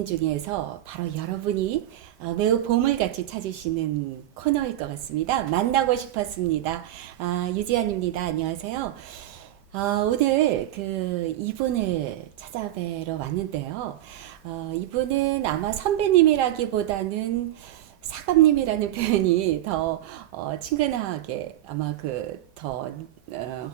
고민 중에서 바로 여러분이 매우 보물같이 찾으시는 코너일 것 같습니다. 만나고 싶었습니다. 유지연입니다. 안녕하세요. 오늘 이분을 찾아뵈러 왔는데요. 이분은 아마 선배님이라기보다는 사감님이라는 표현이 더 친근하게 아마 더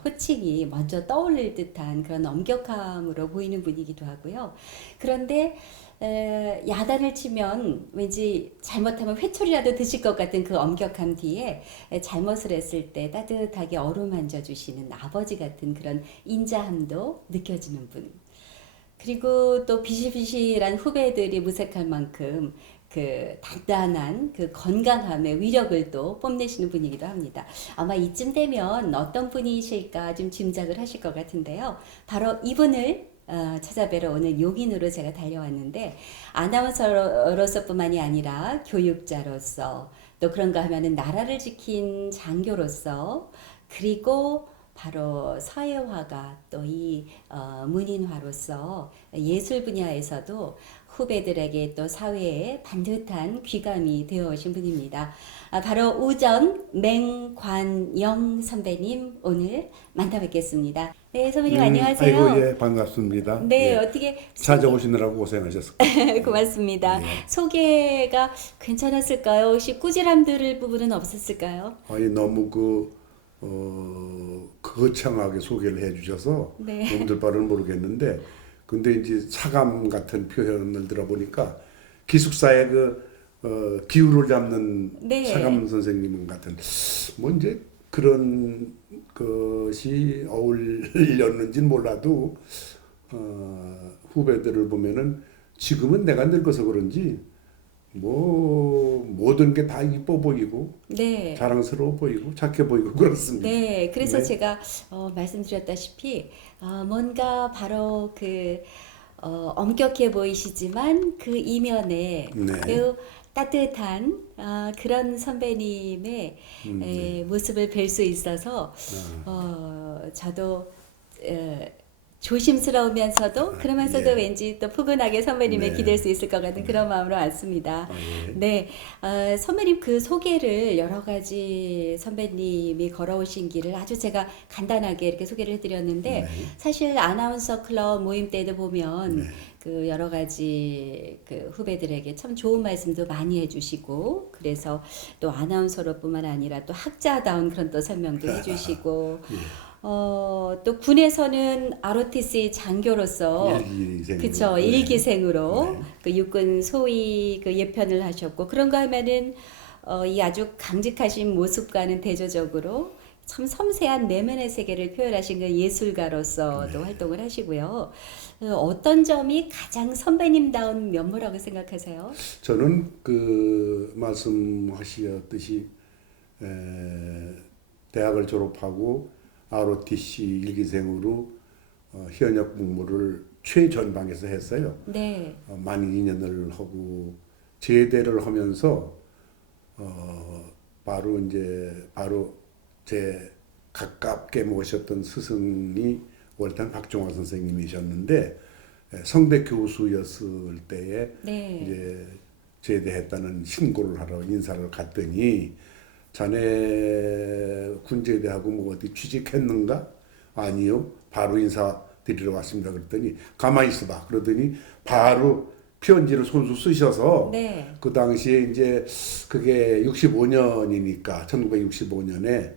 호칭이 먼저 떠올릴 듯한 그런 엄격함으로 보이는 분이기도 하고요. 그런데 야단을 치면 왠지 잘못하면 회초리라도 드실 것 같은 그 엄격함 뒤에 잘못을 했을 때 따뜻하게 어루만져 주시는 아버지 같은 그런 인자함도 느껴지는 분. 그리고 또 비실비실한 후배들이 무색할 만큼 그 단단한 그 건강함의 위력을 또 뽐내시는 분이기도 합니다. 아마 이쯤 되면 어떤 분이실까 좀 짐작을 하실 것 같은데요. 바로 이분을 찾아뵈러 오늘 용인으로 제가 달려왔는데, 아나운서로서뿐만이 아니라 교육자로서, 또 그런가 하면은 나라를 지킨 장교로서, 그리고 바로 서예화가 또 이 문인화로서 예술 분야에서도 후배들에게 또 사회에 반듯한 귀감이 되어 오신 분입니다. 바로 우전 맹관영 선배님 오늘 만나 뵙겠습니다. 네, 선배님 안녕하세요. 아이고, 예, 반갑습니다. 네, 예. 어떻게 찾아오시느라고 고생하셨을 겁니다. 고맙습니다. 예. 소개가 괜찮았을까요? 혹시 꾸지람 들을 부분은 없었을까요? 아니, 너무 거창하게 소개를 해주셔서 네. 몸들 바를 모르겠는데, 근데 이제 사감 같은 표현을 들어보니까 기숙사의 기후를 잡는 네. 사감 선생님 같은, 뭐 이제 그런 것이 어울렸는지는 몰라도, 후배들을 보면은 지금은 내가 늙어서 그런지 뭐 모든 게 다 이뻐 보이고 네. 자랑스러워 보이고 착해 보이고 그렇습니다. 네, 그래서 네. 제가 말씀드렸다시피 뭔가 바로 엄격해 보이시지만 그 이면에 네. 매우 따뜻한 그런 선배님의 모습을 뵐 수 있어서 저도 조심스러우면서도 그러면서도 예. 왠지 또 포근하게 선배님의 네. 기댈 수 있을 것 같은 그런 마음으로 왔습니다. 예. 네, 선배님 그 소개를 여러 가지 선배님이 걸어오신 길을 아주 제가 간단하게 이렇게 소개를 해드렸는데, 네. 사실 아나운서 클럽 모임 때도 보면 네. 그 여러 가지 그 후배들에게 참 좋은 말씀도 많이 해주시고, 그래서 또 아나운서로뿐만 아니라 또 학자다운 그런 또 설명도 해주시고, 또 군에서는 ROTC 장교로서 일기생으로. 그쵸, 네. 일기생으로 네. 그 육군 소위 그 예편을 하셨고, 그런가 하면은 이 아주 강직하신 모습과는 대조적으로 참 섬세한 내면의 세계를 표현하신 그 예술가로서도 활동을 하시고요. 어떤 점이 가장 선배님다운 면모라고 생각하세요? 저는 말씀하셨듯이 대학을 졸업하고 ROTC 일기생으로 현역 복무를 최전방에서 했어요. 네, 만 2년을 하고 제대를 하면서 바로 제 가깝게 모셨던 스승이 월탄 박종화 선생님이셨는데, 성대 교수였을 때에 네, 이제 제대했다는 신고를 하러 인사를 갔더니, 자네 군제대하고 뭐 어디 취직했는가? 아니요, 바로 인사드리러 왔습니다. 그랬더니 가만히 있어봐. 그러더니 바로 편지를 손수 쓰셔서, 네. 그 당시에 이제 그게 65년이니까 1965년에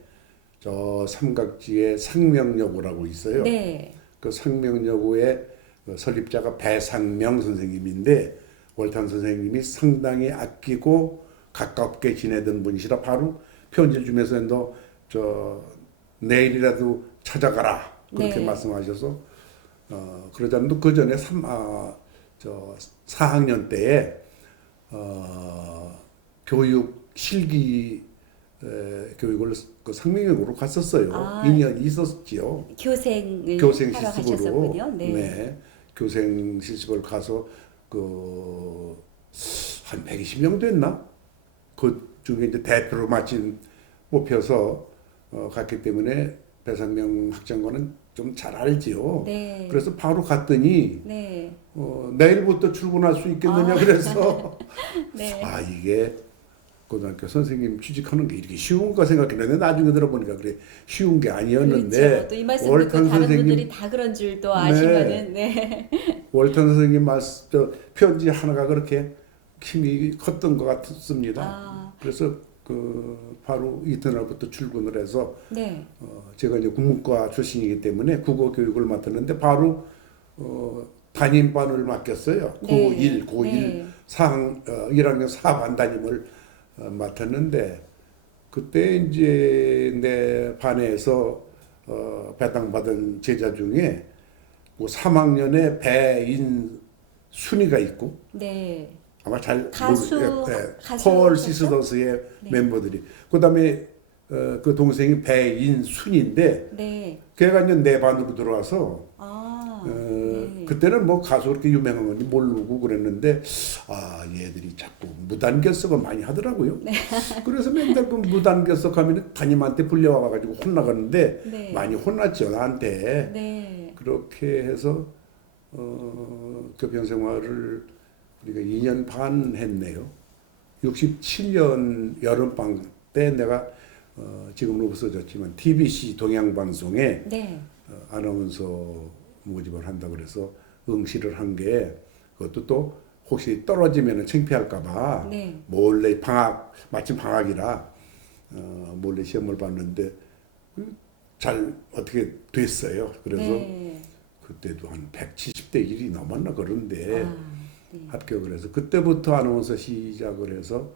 저 삼각지에 상명여고라고 있어요. 네. 그 상명여고의 설립자가 배상명 선생님인데, 월탄 선생님이 상당히 아끼고 가깝게 지내던 분이시라 바로 편지를 주면서 너 내일이라도 찾아가라 그렇게 네. 말씀하셔서, 그러자면 그 전에 4학년 때에 교육 실기 교육을 그 상명여고로 갔었어요. 2년 있었지요. 교생을 교생 하러 실습으로. 가셨었군요. 네. 네. 교생 실습을 가서 한 120명 됐나? 그 중에 이제 대표로 마침 뽑혀서 갔기 때문에 배상명 학장과는 좀 잘 알지요. 네. 그래서 바로 갔더니 네. 내일부터 출근할 수 있겠느냐 그래서 네. 아 이게 고등학교 선생님 취직하는 게 이렇게 쉬운가 생각했는데 나중에 들어보니까 그래 쉬운 게 아니었는데 그렇죠. 또 이 말씀 듣고 다른 분들이 다 그런 줄 또 아시면은 네. 월턴 선생님 편지 하나가 그렇게 힘이 컸던 것 같습니다. 아. 그래서 바로 이튿날부터 출근을 해서 네. 제가 이제 국문과 출신이기 때문에 국어 교육을 맡았는데 바로 담임반을 맡겼어요. 네. 고1 네. 1학년 4반 담임을 맡았는데 그때 이제 내 반에서 배당받은 제자 중에 뭐 3학년에 배인순이가 있고 네. 아마 잘 가수 펄 하셨죠? 시스더스의 네. 멤버들이 그다음에 그 동생이 배인순인데 네. 걔가 이제 내 반으로 들어와서 네. 그때는 뭐 가수 그렇게 유명한 건지 모르고 그랬는데 아 얘들이 자꾸 무단결석을 많이 하더라고요. 네. 그래서 맨날 그 무단결석 하면 담임한테 불려와 가지고 혼나가는데 네. 많이 혼났죠 나한테. 네. 그렇게 해서 교편 생활을 우리가 2년 반 했네요. 67년 여름방 때 내가 지금은 없어졌지만 TBC 동양방송에 네. 아나운서 모집을 한다 그래서 응시를 한 게 그것도 또 혹시 떨어지면 창피할까봐 네. 몰래 마침 방학이라 몰래 시험을 봤는데 잘 어떻게 됐어요. 그래서 네. 그때도 한 170대 1이 넘었나 그런데 아, 네. 합격을 해서 그때부터 아나운서 시작을 해서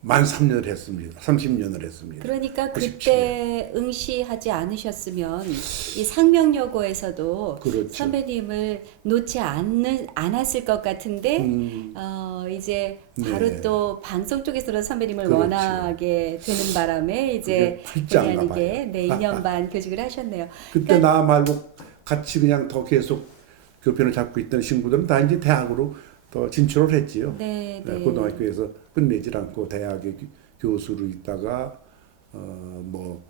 만 3년을 했습니다. 30년을 했습니다. 그러니까 97년. 그때 응시하지 않으셨으면 이 상명여고에서도 그렇죠. 선배님을 놓지 않았을 것 같은데 이제 바로 네. 또 방송 쪽에서는 선배님을 그렇죠. 원하게 되는 바람에 이제 그게 팔자인가 본의 아니게 봐요. 네, 2년 반 교직을 하셨네요. 그때 나 말고 같이 그냥 더 계속 교편을 잡고 있던 친구들은 다 이제 대학으로 더 진출을 했지요. 네, 네. 고등학교에서 끝내질 않고 대학에 교수로 있다가 뭐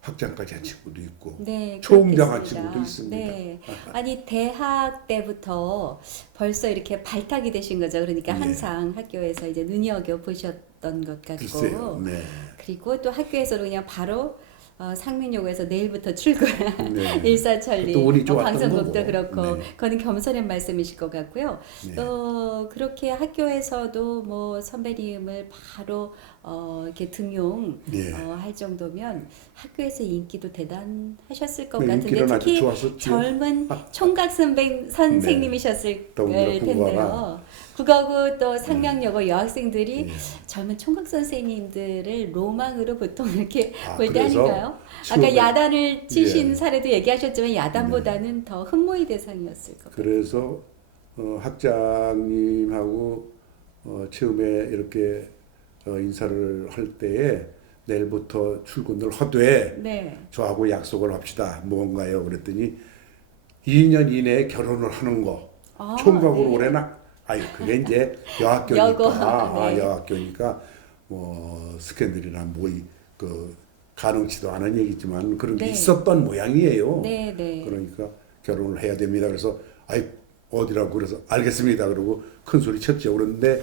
학장까지 한 친구도 있고 네, 총장 한 그렇겠습니다. 친구도 있습니다. 네. 아니 대학 때부터 벌써 이렇게 발탁이 되신 거죠. 그러니까 네. 항상 학교에서 이제 눈여겨 보셨던 것 같고. 글쎄요. 네. 그리고 또 학교에서도 그냥 바로 상명여고에서 내일부터 출근 네. 일사천리 또 운이 좋았던 방송국도 거고. 그렇고 네. 그거는 겸손한 말씀이실 것 같고요. 네. 그렇게 학교에서도 뭐 선배님을 바로 이렇게 등용 네. 할 정도면 학교에서 인기도 대단하셨을 것 네, 같은데 인기는 아주 특히 좋았었죠. 젊은 총각 선생님이셨을 더군다나 텐데요. 국어가. 국어고 또 상명여고 여학생들이 네. 젊은 총각 선생님들을 로망으로 보통 이렇게 볼 때 그래서 아닌가요? 아까 추억을- 야단을 치신 예. 사례도 얘기하셨지만 야단보다는 더 흠모의 대상이었을 것 같아요. 그래서 학장님하고 처음에 이렇게 인사를 할 때에 내일부터 출근을 하되 네. 저하고 약속을 합시다. 뭔가요? 그랬더니 2년 이내에 결혼을 하는 거. 아, 총각으로 네. 올해나 그게 이제 여학교니까 여고, 네. 여학교니까 뭐 스캔들이나 그 가능치도 않은 얘기지만 그런 게 네. 있었던 모양이에요. 네, 네. 그러니까 결혼을 해야 됩니다. 그래서 어디라고 그래서 알겠습니다. 그러고 큰 소리 쳤죠. 그런데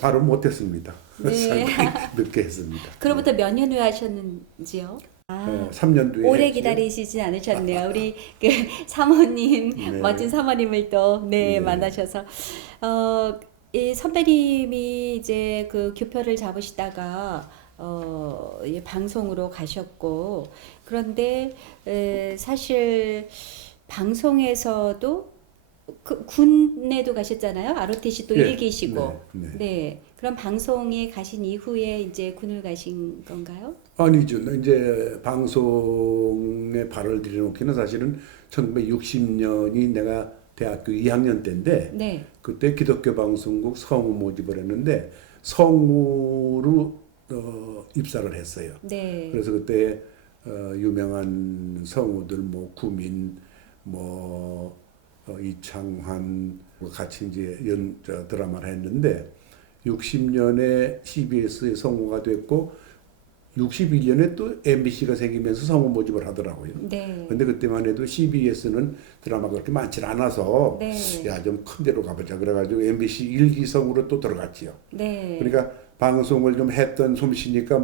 바로 못했습니다. 네. 상당히 늦게 했습니다. 그로부터 몇 년 후에 하셨는지요? 아, 3년 뒤에 오래 했지요. 기다리시진 않으셨네요. 우리 그 사모님, 네. 멋진 사모님을 또 네. 만나셔서 이 선배님이 이제 그 교표를 잡으시다가 이 방송으로 가셨고 그런데 사실 방송에서도 그 군에도 가셨잖아요. ROTC 또 예, 일기시고. 네, 네. 네. 그럼 방송에 가신 이후에 이제 군을 가신 건가요? 아니죠. 이제 방송에 발을 들여놓기는 사실은 1960년이 내가 대학교 2학년 때인데 네. 그때 기독교 방송국 성우 모집을 했는데 성우로 입사를 했어요. 네. 그래서 그때 유명한 성우들 뭐 구민 이창환 같이 이제 드라마를 했는데 60년에 CBS의 성우가 됐고 61년에 또 MBC가 생기면서 성우 모집을 하더라고요. 네. 근데 그때만 해도 CBS는 드라마가 그렇게 많지 않아서 네. 야, 좀 큰 데로 가보자. 그래가지고 MBC 일기성으로 또 들어갔지요. 네. 그러니까 방송을 좀 했던 솜씨니까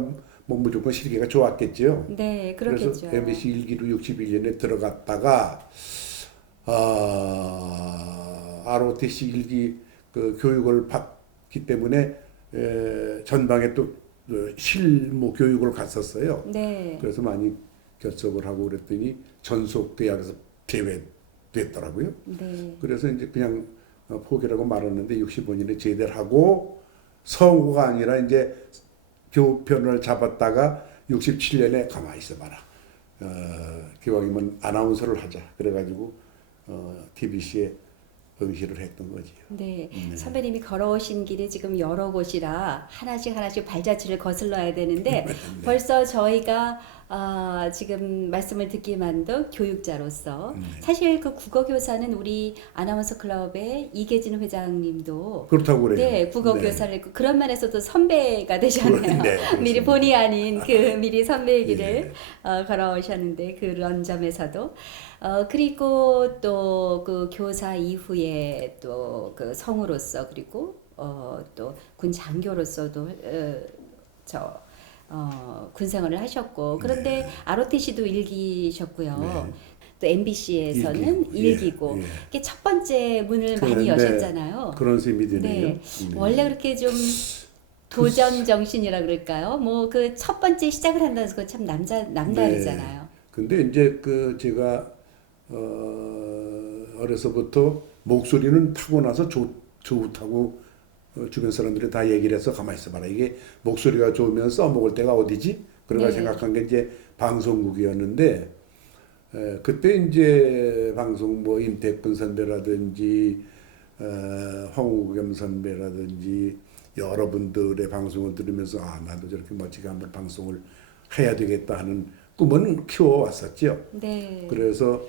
뭐 무조건 실기가 좋았겠죠. 네, 그래서 그렇겠죠. MBC 일기로 61년에 들어갔다가 ROTC 일기 그 교육을 받기 때문에 전방에 또 실무 교육을 갔었어요. 네. 그래서 많이 결석을 하고 그랬더니 전속 대학에서 제외됐더라고요. 네. 그래서 이제 그냥 포기라고 말았는데 65년에 제대를 하고 성우가 아니라 이제 교편을 잡았다가 67년에 가만히 있어봐라. 기왕이면 아나운서를 하자. 그래가지고 TBC에 응시를 했던 거지요. 네. 선배님이 걸어오신 길이 지금 여러 곳이라 하나씩 발자취를 거슬러야 되는데 벌써 저희가 지금 말씀을 듣기만도 교육자로서 사실 그 국어교사는 우리 아나운서 클럽의 이계진 회장님도 그렇다고 그래요. 네, 국어교사를 했고 그런 면에서도 선배가 되셨네요. 네, 미리 그렇습니다. 본의 아닌 그 미리 선배의 길을 예. 걸어오셨는데 그런 점에서도 그리고 또 그 교사 이후에 또 그 성우로서 그리고 또 군 장교로서도 군 생활을 하셨고 그런데 ROTC도 일기셨고요. 네. 또 MBC에서는 일기고, 일기고 예. 이게 첫 번째 문을 많이 네, 여셨잖아요. 그런 셈이 되네요. 네. 원래 그렇게 좀 도전 정신이라 그럴까요? 뭐 그 첫 번째 시작을 한다는 건 참 남다르잖아요. 네. 근데 이제 그 제가 어려서부터 목소리는 타고나서 좋다고 주변 사람들이 다 얘기를 해서 가만히 있어봐라. 이게 목소리가 좋으면 써먹을 때가 어디지? 그러가 네. 생각한 게 이제 방송국이었는데 그때 이제 방송 뭐 임태근 선배라든지 황우겸 선배라든지 여러분들의 방송을 들으면서 나도 저렇게 멋지게 한번 방송을 해야 되겠다 하는 꿈은 키워왔었죠. 네. 그래서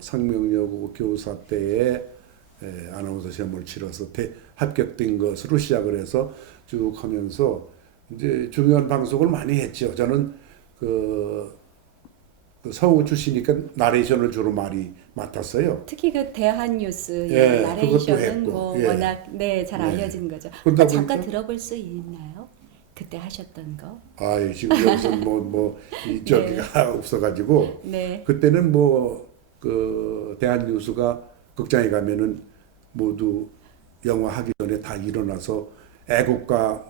상명여고 교사 때에 아나운서 시험을 치러서 합격된 것으로 시작을 해서 쭉 하면서 이제 중요한 방송을 많이 했죠. 저는 그 성우 출신이니까 나레이션을 주로 많이 맡았어요. 특히 그 대한뉴스 예, 나레이션은 그것도 했고, 뭐 예. 워낙 잘 네. 알려진 거죠. 그러다 잠깐 보니까- 들어볼 수 있나요? 그때 하셨던 거? 지금 여기서 이 저기가 없어가지고 네. 그때는 그 대한뉴스가 극장에 가면은 모두 영화 하기 전에 다 일어나서 애국가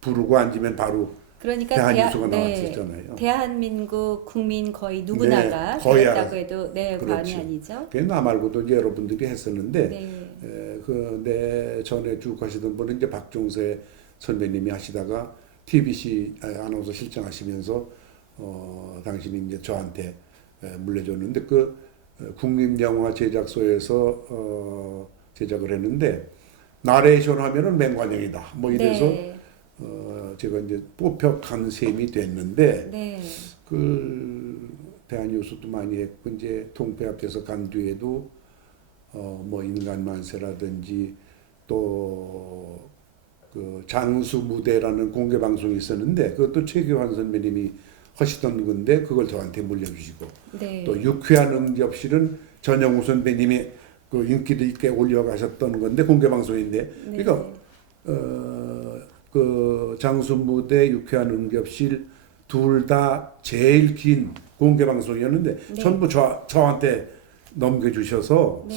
부르고 앉으면 바로 그러니까 대한뉴스가 나왔었잖아요. 대한민국 국민 거의 누구나가 네, 거의 그랬다고 알아서. 해도 과언이 그렇죠. 아니죠. 그게 나 말고도 이제 여러분들이 했었는데 네. 내 전에 쭉 하시던 분은 이제 박종세 선배님이 하시다가 TBC 아나운서 실장하시면서 당신이 이제 저한테 물려줬는데 그 국립영화 제작소에서 제작을 했는데 나레이션 하면은 맹관형이다. 뭐 이래서 네. 제가 이제 뽑혀간 셈이 됐는데 네. 그 대한뉴스도 많이 했고 이제 통폐 앞에서 간 뒤에도 뭐 인간만세라든지 또 그 장수 무대라는 공개 방송이 있었는데 그것도 최규환 선배님이 하시던 건데 그걸 저한테 물려주시고 네. 또 유쾌한 응접실은 전영우 선배님이 그 인기도 있게 올려가셨던 건데 공개 방송인데 네. 그러니까 그 장수 무대 유쾌한 응접실 둘 다 제일 긴 공개 방송이었는데 네. 전부 저한테 넘겨주셔서 네.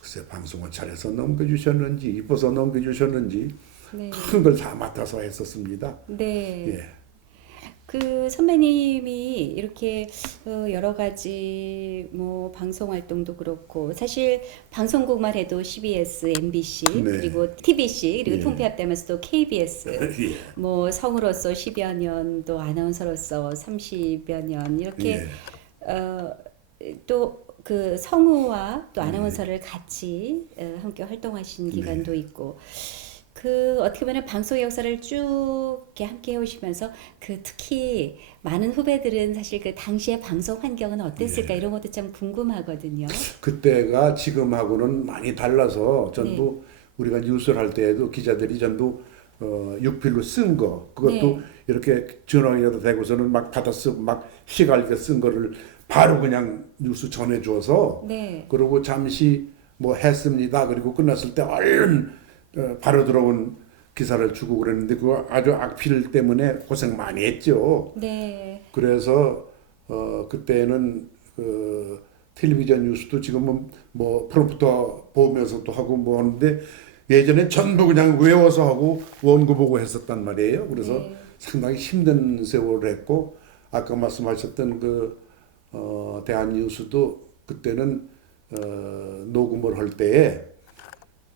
글쎄 방송을 잘해서 넘겨주셨는지 이뻐서 넘겨주셨는지 네. 큰 걸 다 맡아서 했었습니다. 네. 예. 그 선배님이 이렇게 여러 가지 뭐 방송 활동도 그렇고 사실 방송국만 해도 CBS, MBC 네. 그리고 TBC 그리고 예. 통폐합되면서 또 KBS 예. 뭐 성우로서 10여 년 또 아나운서로서 30여 년 이렇게 또 그 성우와 또 아나운서를 같이 함께 활동하신 기간도 있고 그 어떻게 보면 방송 역사를 쭉 이렇게 함께 해오시면서 그 특히 많은 후배들은 사실 그 당시의 방송 환경은 어땠을까 이런 것도 참 궁금하거든요. 그때가 지금하고는 많이 달라서 전부 우리가 뉴스를 할 때에도 기자들이 전부 육필로 쓴 거 그것도 네. 이렇게 전화기라도 대고서는 막 받아 쓰고 막 시갈게 쓴 거를 바로 그냥 뉴스 전해줘서 네. 그러고 잠시 뭐 했습니다. 그리고 끝났을 때 얼른 바로 들어온 기사를 주고 그랬는데 그거 아주 악필 때문에 고생 많이 했죠. 네. 그래서 그때는 그 텔레비전 뉴스도 지금은 뭐 프롬프터 보면서도 하고 뭐 하는데 예전에 전부 그냥 외워서 하고 원고 보고 했었단 말이에요. 그래서 네. 상당히 힘든 세월을 했고 아까 말씀하셨던 그 대한뉴스도 그때는 녹음을 할 때에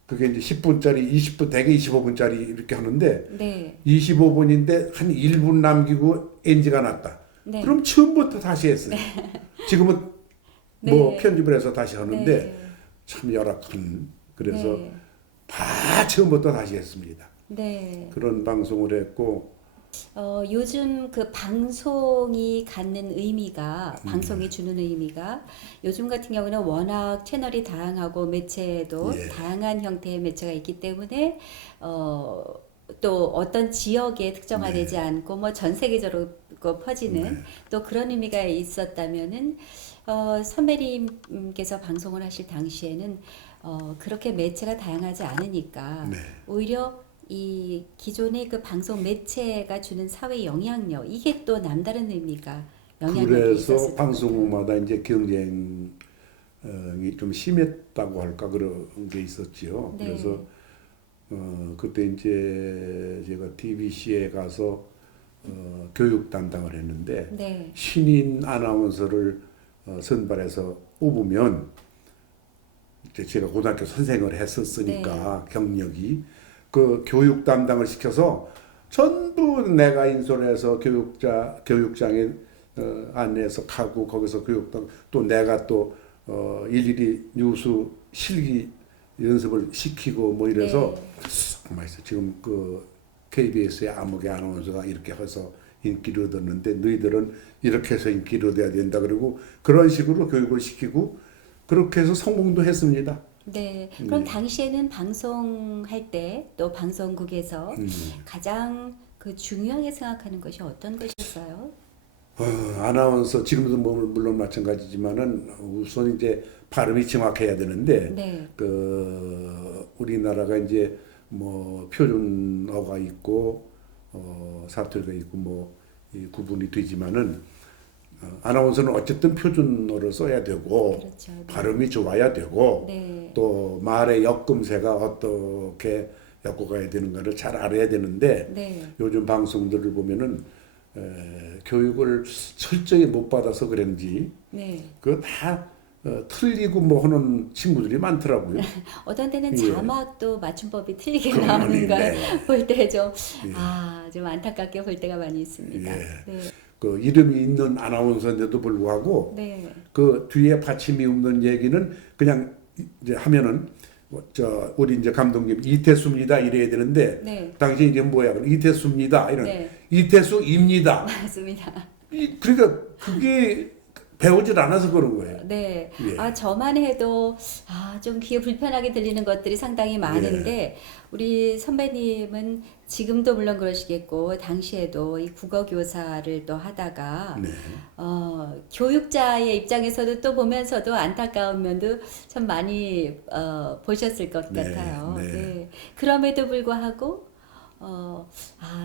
그게 이제 10분짜리, 20분, 대개 25분짜리 이렇게 하는데 네. 25분인데 한 1분 남기고 NG가 났다. 네. 그럼 처음부터 다시 했어요. 지금은 뭐 네. 편집을 해서 다시 하는데 네. 참 열악한 그래서 네. 다 처음부터 다시 했습니다. 네. 그런 방송을 했고 요즘 그 방송이 갖는 의미가, 방송이 주는 의미가 요즘 같은 경우는 워낙 채널이 다양하고 매체도 예. 다양한 형태의 매체가 있기 때문에 또 어떤 지역에 특정화되지 않고 뭐 전 세계적으로 퍼지는 또 그런 의미가 있었다면은 선배님께서 방송을 하실 당시에는 그렇게 매체가 다양하지 않으니까 네. 오히려 이 기존의 그 방송 매체가 주는 사회 영향력 이게 또 남다른 의미가 영향력이 그래서 있었을 것 같아요. 방송마다 이제 경쟁이 좀 심했다고 할까 그런 게 있었지요. 네. 그래서 그때 이제 제가 TBC에 가서 교육 담당을 했는데 네. 신인 아나운서를 선발해서 뽑으면 이제 제가 고등학교 선생을 했었으니까 경력이 그 교육 담당을 시켜서 전부 내가 인솔해서 교육장에 안내해서 가고 거기서 교육당 또 내가 또 일일이 뉴스 실기 연습을 시키고 뭐 이래서 정말 지금 그 KBS의 암흑의 아나운서가 이렇게 해서 인기를 얻었는데 너희들은 이렇게 해서 인기를 얻어야 된다 그리고 그런 식으로 교육을 시키고 그렇게 해서 성공도 했습니다. 네. 그럼 당시에는 방송할 때 또 방송국에서 가장 그 중요하게 생각하는 것이 어떤 것이었어요? 아나운서 지금도 뭐 물론 마찬가지지만은 우선 이제 발음이 정확해야 되는데 네. 그 우리나라가 이제 뭐 표준어가 있고 사투리가 있고 뭐 이 구분이 되지만은 아나운서는 어쨌든 표준어를 써야 되고 그렇죠. 네. 발음이 좋아야 되고 네. 또 말의 엮음새가 어떻게 엮어가야 되는가를 잘 알아야 되는데 네. 요즘 방송들을 보면은 교육을 철저히 못 받아서 그런지 네. 그거 다 틀리고 뭐 하는 친구들이 많더라고요. 어떤 때는 예. 자막도 맞춤법이 틀리게 그러니, 나오는 걸 네. 볼 때 좀, 예. 좀 안타깝게 볼 때가 많이 있습니다. 예. 네. 그 이름이 있는 아나운서인데도 불구하고 네. 그 뒤에 받침이 없는 얘기는 그냥 이제 하면은 우리 이제 감독님 이태수입니다 이래야 되는데 네. 당신 이름 뭐야? 그럼 이태수입니다 이런 네. 이태수입니다. 맞습니다. 그러니까 그게 배우질 않아서 그런 거예요. 네. 예. 저만 해도, 좀 귀에 불편하게 들리는 것들이 상당히 많은데, 우리 선배님은 지금도 물론 그러시겠고, 당시에도 이 국어교사를 또 하다가, 네. 교육자의 입장에서도 또 보면서도 안타까운 면도 참 많이, 보셨을 것 네, 같아요. 네. 네. 그럼에도 불구하고,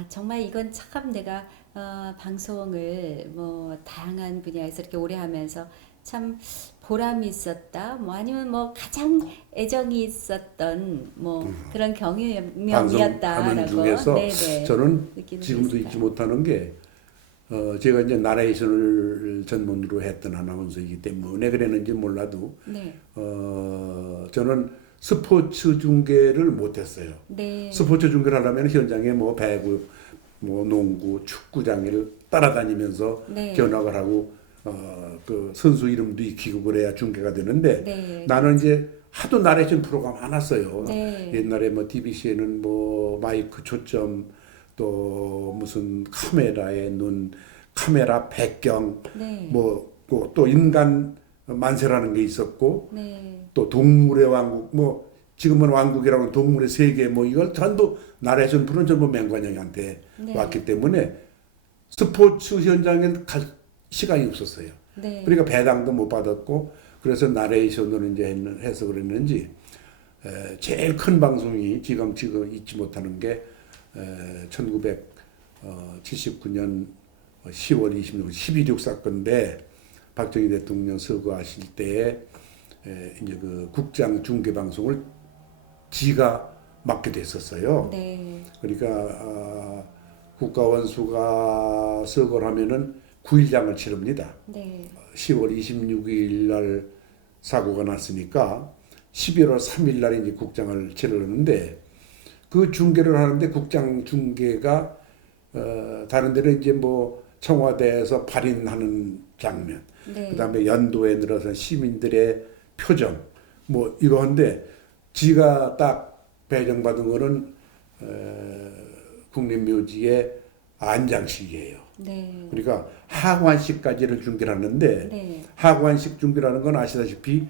정말 이건 참 내가 방송을 뭐 다양한 분야에서 이렇게 오래 하면서 참 보람이 있었다. 뭐 아니면 뭐 가장 애정이 있었던 뭐 그런 방송하는 경험이었다라고 중에서 네네. 저는 느끼는 지금도 게 잊지 있을까요? 못하는 게 제가 이제 나레이션을 전문으로 했던 아나운서이기 때문에 그랬는지 몰라도 네. 저는 스포츠 중계를 못했어요. 네. 스포츠 중계를 하려면 현장에 뭐 배구, 뭐 농구, 축구장을 따라다니면서 네. 견학을 하고 그 선수 이름도 익히고 그래야 중계가 되는데 네. 나는 이제 하도 나레이션 프로가 많았어요. 네. 옛날에 뭐 TBC에는 뭐 마이크 초점 또 무슨 카메라의 눈, 카메라 배경 네. 뭐 또 인간 만세라는 게 있었고 네. 또 동물의 왕국 뭐 지금은 왕국이라고 동물의 세계 뭐 이걸 전부 나레이션 부는 전부 맹관영한테 네. 왔기 때문에 스포츠 현장에 갈 시간이 없었어요. 네. 그러니까 배당도 못 받았고 그래서 나레이션으로 이제 해서 그랬는지 제일 큰 방송이 지금 잊지 못하는 게 1979년 10월 26일 12.6 사건인데 박정희 대통령 서거하실 때에 이제 그 국장 중계 방송을 지가 맡게 됐었어요. 네. 그러니까 국가원수가 서거를 하면은 9일장을 치릅니다. 네. 10월 26일 날 사고가 났으니까 11월 3일 날 이제 국장을 치르는데 그 중계를 하는데 국장 중계가 다른 데는 이제 뭐 청와대에서 발인하는 장면, 네. 그다음에 연도에 늘어서 시민들의 표정 뭐 이거인데 지가 딱 배정받은 거는 국립묘지의 안장식이에요. 네. 그러니까 하관식까지를 중계를 하는데 네. 하관식 중계라는 건 아시다시피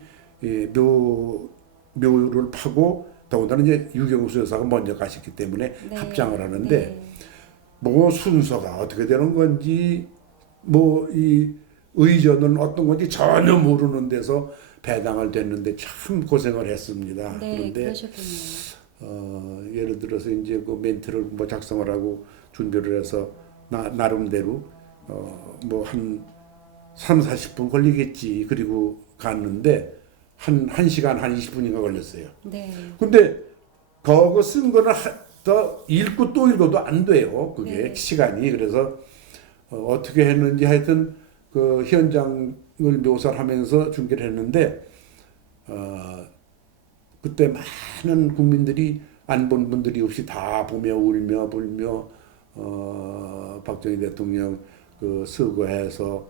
묘를 파고 더군다나 이제 유경수 여사가 먼저 가셨기 때문에 네. 합장을 하는데 네. 뭐 순서가 어떻게 되는 건지 뭐 이 의전은 어떤 건지 전혀 모르는 데서 배당을 됐는데 참 고생을 했습니다. 네. 그런데 그러셨군요. 예를 들어서 이제 그 멘트를 뭐 작성을 하고 준비를 해서 나름대로 뭐 한 3, 40분 걸리겠지. 그리고 갔는데 한 1시간 한 20분인가 걸렸어요. 네. 근데 그거 쓴 거는 더 읽고 또 읽어도 안 돼요. 그게 네. 시간이. 그래서 어떻게 했는지 하여튼 그 현장을 묘사를 하면서 중계를 했는데 그때 많은 국민들이 안 본 분들이 없이 다 보며 울며 불며 박정희 대통령 그 서거해서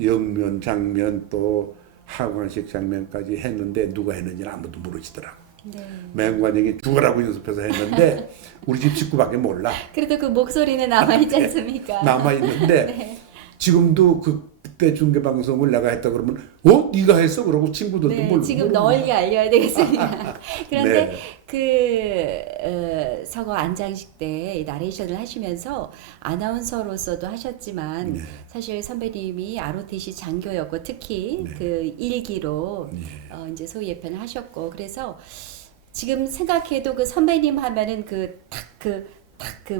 영면 장면 또 하관식 장면까지 했는데 누가 했는지는 아무도 모르시더라고. 네. 맹관영이 죽으라고 연습해서 했는데 우리 집 식구밖에 몰라. 그래도 그 목소리는 남아있지 않습니까? 남아 있는데 네. 지금도 그때 중계 방송을 내가 했다 그러면 네가 했어? 그러고 친구들도 네, 지금 널리 알려야 되겠습니다. 그런데 그 서거 안장식 때 나레이션을 하시면서 아나운서로서도 하셨지만 네. 사실 선배님이 ROTC 장교였고 특히 네. 그 일기로 이제 소위 예편을 하셨고 그래서 지금 생각해도 그 선배님 하면은 그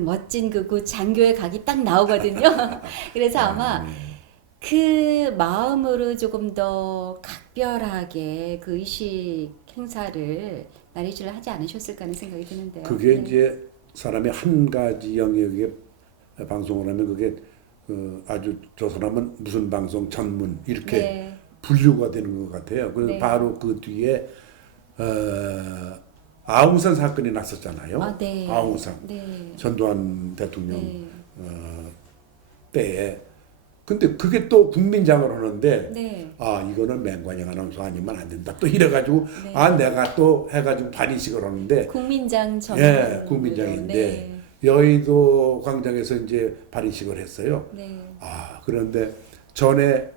멋진 그 장교의 각이 딱 나오거든요. 그래서 아마 그 마음으로 조금 더 각별하게 그 의식 행사를 나레이션을 하지 않으셨을까 하는 생각이 드는데요. 그게 네. 이제 사람이 한 가지 영역에 방송을 하면 그게 아주 저 사람은 무슨 방송 전문 이렇게 네. 분류가 되는 것 같아요. 그래서 네. 바로 그 뒤에 아웅산 사건이 났었잖아요. 아, 네. 아웅산 네. 전두환 대통령 네. 때에. 근데 그게 또 국민장을 하는데 네. 이거는 맹관영 아나운서 아니면 안 된다. 또 이래가지고 네. 내가 또 해가지고 반인식을 하는데 국민장 전문. 예, 국민장인데 네. 여의도 광장에서 이제 발의식을 했어요. 네. 그런데 전에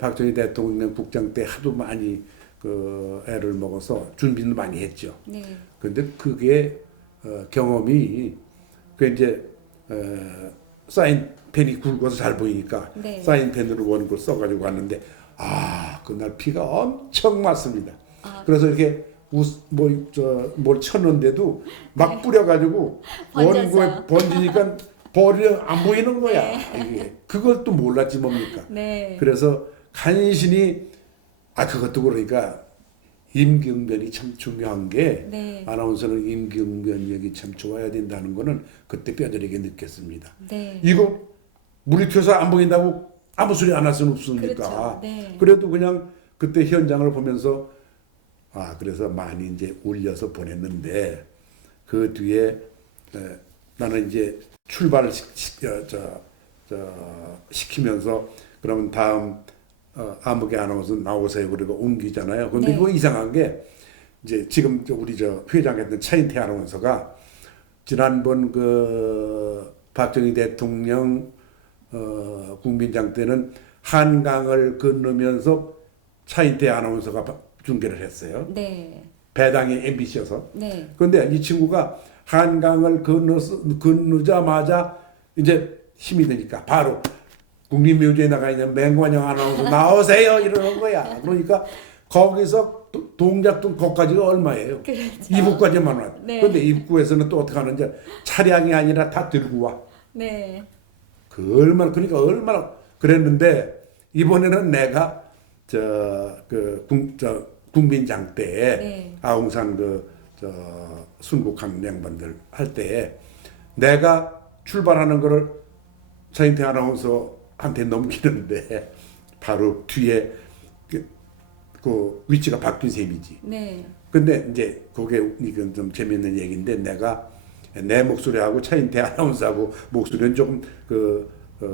박정희 대통령 국장 때 하도 많이 그 애를 먹어서 준비는 많이 했죠. 네. 근데 그게 경험이 그 이제 사인펜이 굵어서 잘 보이니까 네. 사인펜으로 원고 써가지고 왔는데 그날 비가 엄청 맞습니다. 아. 그래서 이렇게 뭘 쳤는데도 막 네. 뿌려가지고 번졌어요. 원고에 번지니까 벌이 안 보이는 거야. 이게 그걸 또 몰랐지 뭡니까. 네. 그래서 간신히 그것도 그러니까 임경변이 참 중요한 게 네. 아나운서는 임경변력이 참 좋아야 된다는 거는 그때 뼈저리게 느꼈습니다. 네. 이거 물이 튀어서 안 보인다고 아무 소리 안 할 수는 없으니까. 그렇죠. 네. 그래도 그냥 그때 현장을 보면서 그래서 많이 이제 울려서 보냈는데 그 뒤에 나는 이제 출발을 시키면서 그러면 다음 아무개 아나운서 나오세요. 그리고 옮기잖아요. 근데 네. 이거 이상한 게 이제 지금 우리 회장했던 차인태 아나운서가 지난번 그 박정희 대통령 국민장 때는 한강을 건너면서 차인태 아나운서가 중계를 했어요. 네. 배당의 MBC여서. 네. 그런데 이 친구가 한강을 건너자마자 이제 힘이 드니까 바로 국립묘지에 나가 있는 맹관영 아나운서 나오세요 이러는 거야. 그러니까 거기서 동작동 거기까지가 얼마예요? 그렇죠. 입구까지만 와. 네. 그런데 입구에서는 또 어떻게 하는지 차량이 아니라 다 들고 와. 네. 그러니까 얼마나 그랬는데 이번에는 내가 국민장 때에 네. 아웅산 순국한 양반들 할 때 내가 출발하는 거를 서인태 아나운서한테 넘기는데 바로 뒤에 그 위치가 바뀐 셈이지. 네. 근데 이제 그게 이건 좀 재밌는 얘기인데 내가 내 목소리하고 차인태 아나운서하고 목소리는 조금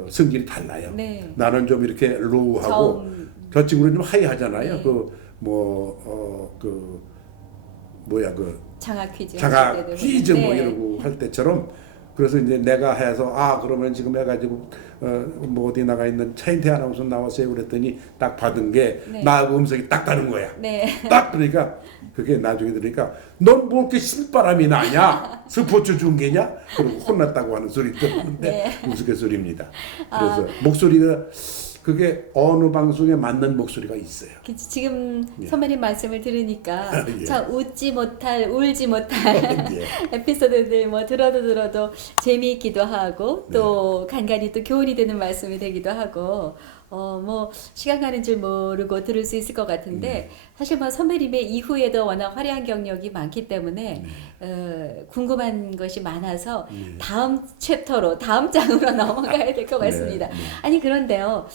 성질이 달라요. 네. 나는 좀 이렇게 로우하고 저 친구는 좀 하이하잖아요. 네. 장학 퀴즈 자가 하실 때도 퀴즈 뭐 네. 이러고 할 때처럼 그래서 이제 내가 해서 그러면 지금 해가지고 뭐 어디 나가 있는 차인태 아나운서 나왔어요 그랬더니 딱 받은 게 네. 나하고 음성이 딱 다른 거야. 네. 딱 그러니까 그게 나중에 들으니까 넌 뭐 이렇게 신바람이 나냐 스포츠 중계냐 그리고 혼났다고 하는 소리 들었는데 네. 우스갯소리입니다. 그래서 목소리가 그게 어느 방송에 맞는 목소리가 있어요. 지금 예. 선배님 말씀을 들으니까 예. 참 울지 못할 예. 에피소드들 뭐 들어도 재미있기도 하고 또 간간히 또 교훈이 되는 말씀이 되기도 하고 뭐 시간 가는 줄 모르고 들을 수 있을 것 같은데 사실 뭐 선배님의 이후에도 워낙 화려한 경력이 많기 때문에 궁금한 것이 많아서 다음 챕터로 다음 장으로 넘어가야 될 것 같습니다. 아니 그런데요.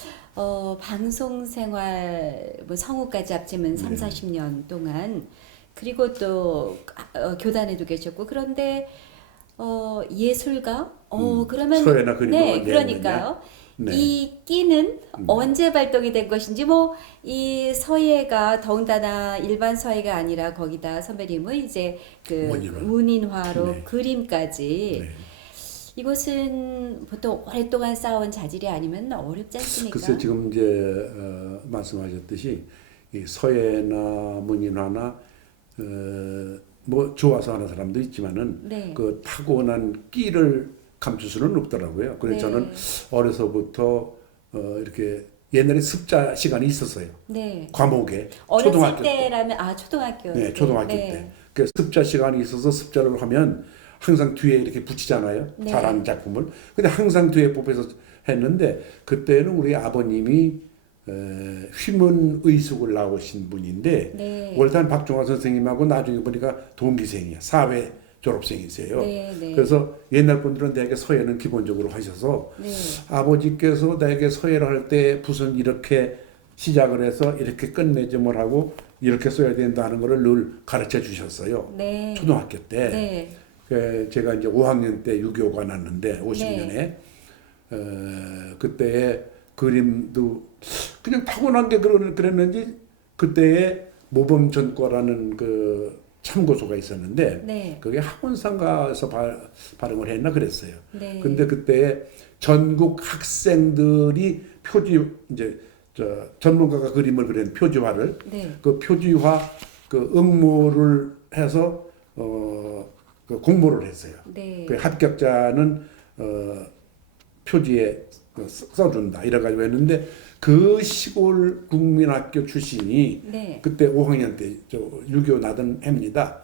방송 생활 뭐 성우까지 합치면 3, 40년 동안 그리고 또 교단에도 계셨고 그런데 예술가? 그러면 서예나 그림을 네, 언제 그러니까요. 네. 이 끼는 언제 발동이 된 것인지 뭐 이 서예가 더군다나 일반 서예가 아니라 거기다 선배님은 이제 문인화로 네. 그림까지 네. 이것은 보통 오랫동안 쌓아온 자질이 아니면 어렵지 않습니까? 글쎄 지금 이제 말씀하셨듯이 이 서예나 문인화나 뭐 좋아서 하는 사람도 있지만은 네. 그 타고난 끼를 감출 수는 없더라고요. 그래서 네. 저는 어려서부터 이렇게 옛날에 습자 시간이 있었어요. 네. 과목에 어렸을 초등학교 때. 때라면 초등학교 네, 초등학교 네. 때. 그 습자 시간이 있어서 습자를 하면 항상 뒤에 이렇게 붙이잖아요. 네. 잘하는 작품을. 근데 항상 뒤에 뽑혀서 했는데 그때는 우리 아버님이 휘문 의숙을 나오신 분인데 네. 월단 박종화 선생님하고 나중에 보니까 동기생이야. 사회 졸업생이세요. 네, 네. 그래서 옛날 분들은 대개 서예는 기본적으로 하셔서 네. 아버지께서 대개 서예를 할 때 무슨 이렇게 시작을 해서 이렇게 끝내지 뭘 하고 이렇게 써야 된다는 거를 늘 가르쳐 주셨어요. 네. 초등학교 때. 네. 제가 이제 5학년 때 유교가 났는데 50년에 그때의 그림도 그냥 타고난 게 그랬는지 그때의 모범전과라는 그 참고서가 있었는데 네. 그게 학원상가에서 발행을 했나 그랬어요. 네. 근데 그때 전국 학생들이 이제 전문가가 그림을 그린 표지화를 네. 그 표지화 응모를 해서 그 공모를 했어요. 네. 그 합격자는 표지에 써준다 이래가지고 했는데 그 시골 국민학교 출신이 네. 그때 5학년 때 유교 나던 해입니다.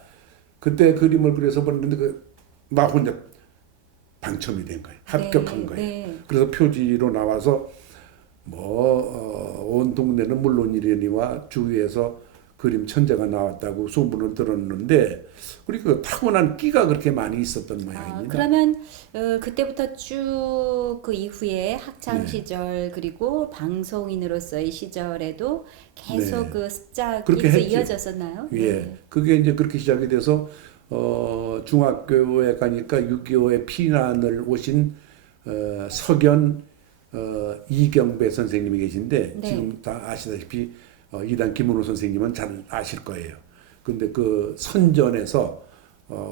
그때 그림을 그려서 보는데 막 혼자 당첨이 된 거예요. 합격한 네. 거예요. 네. 그래서 표지로 나와서 온 동네는 물론이려니와 주위에서 그림 천재가 나왔다고 소문을 들었는데 그리고 타고난 끼가 그렇게 많이 있었던 모양입니다. 그러면 그때부터 쭉 그 이후에 학창 네. 시절 그리고 방송인으로서의 시절에도 계속 네. 그 습작 그렇게 계속 했죠. 이어졌었나요? 예, 네. 그게 이제 그렇게 시작이 돼서 중학교에 가니까 6.25의 피난을 오신 석연 이경배 선생님이 계신데 네. 지금 다 아시다시피 이단 김은호 선생님은 잘 아실 거예요. 근데 그 선전에서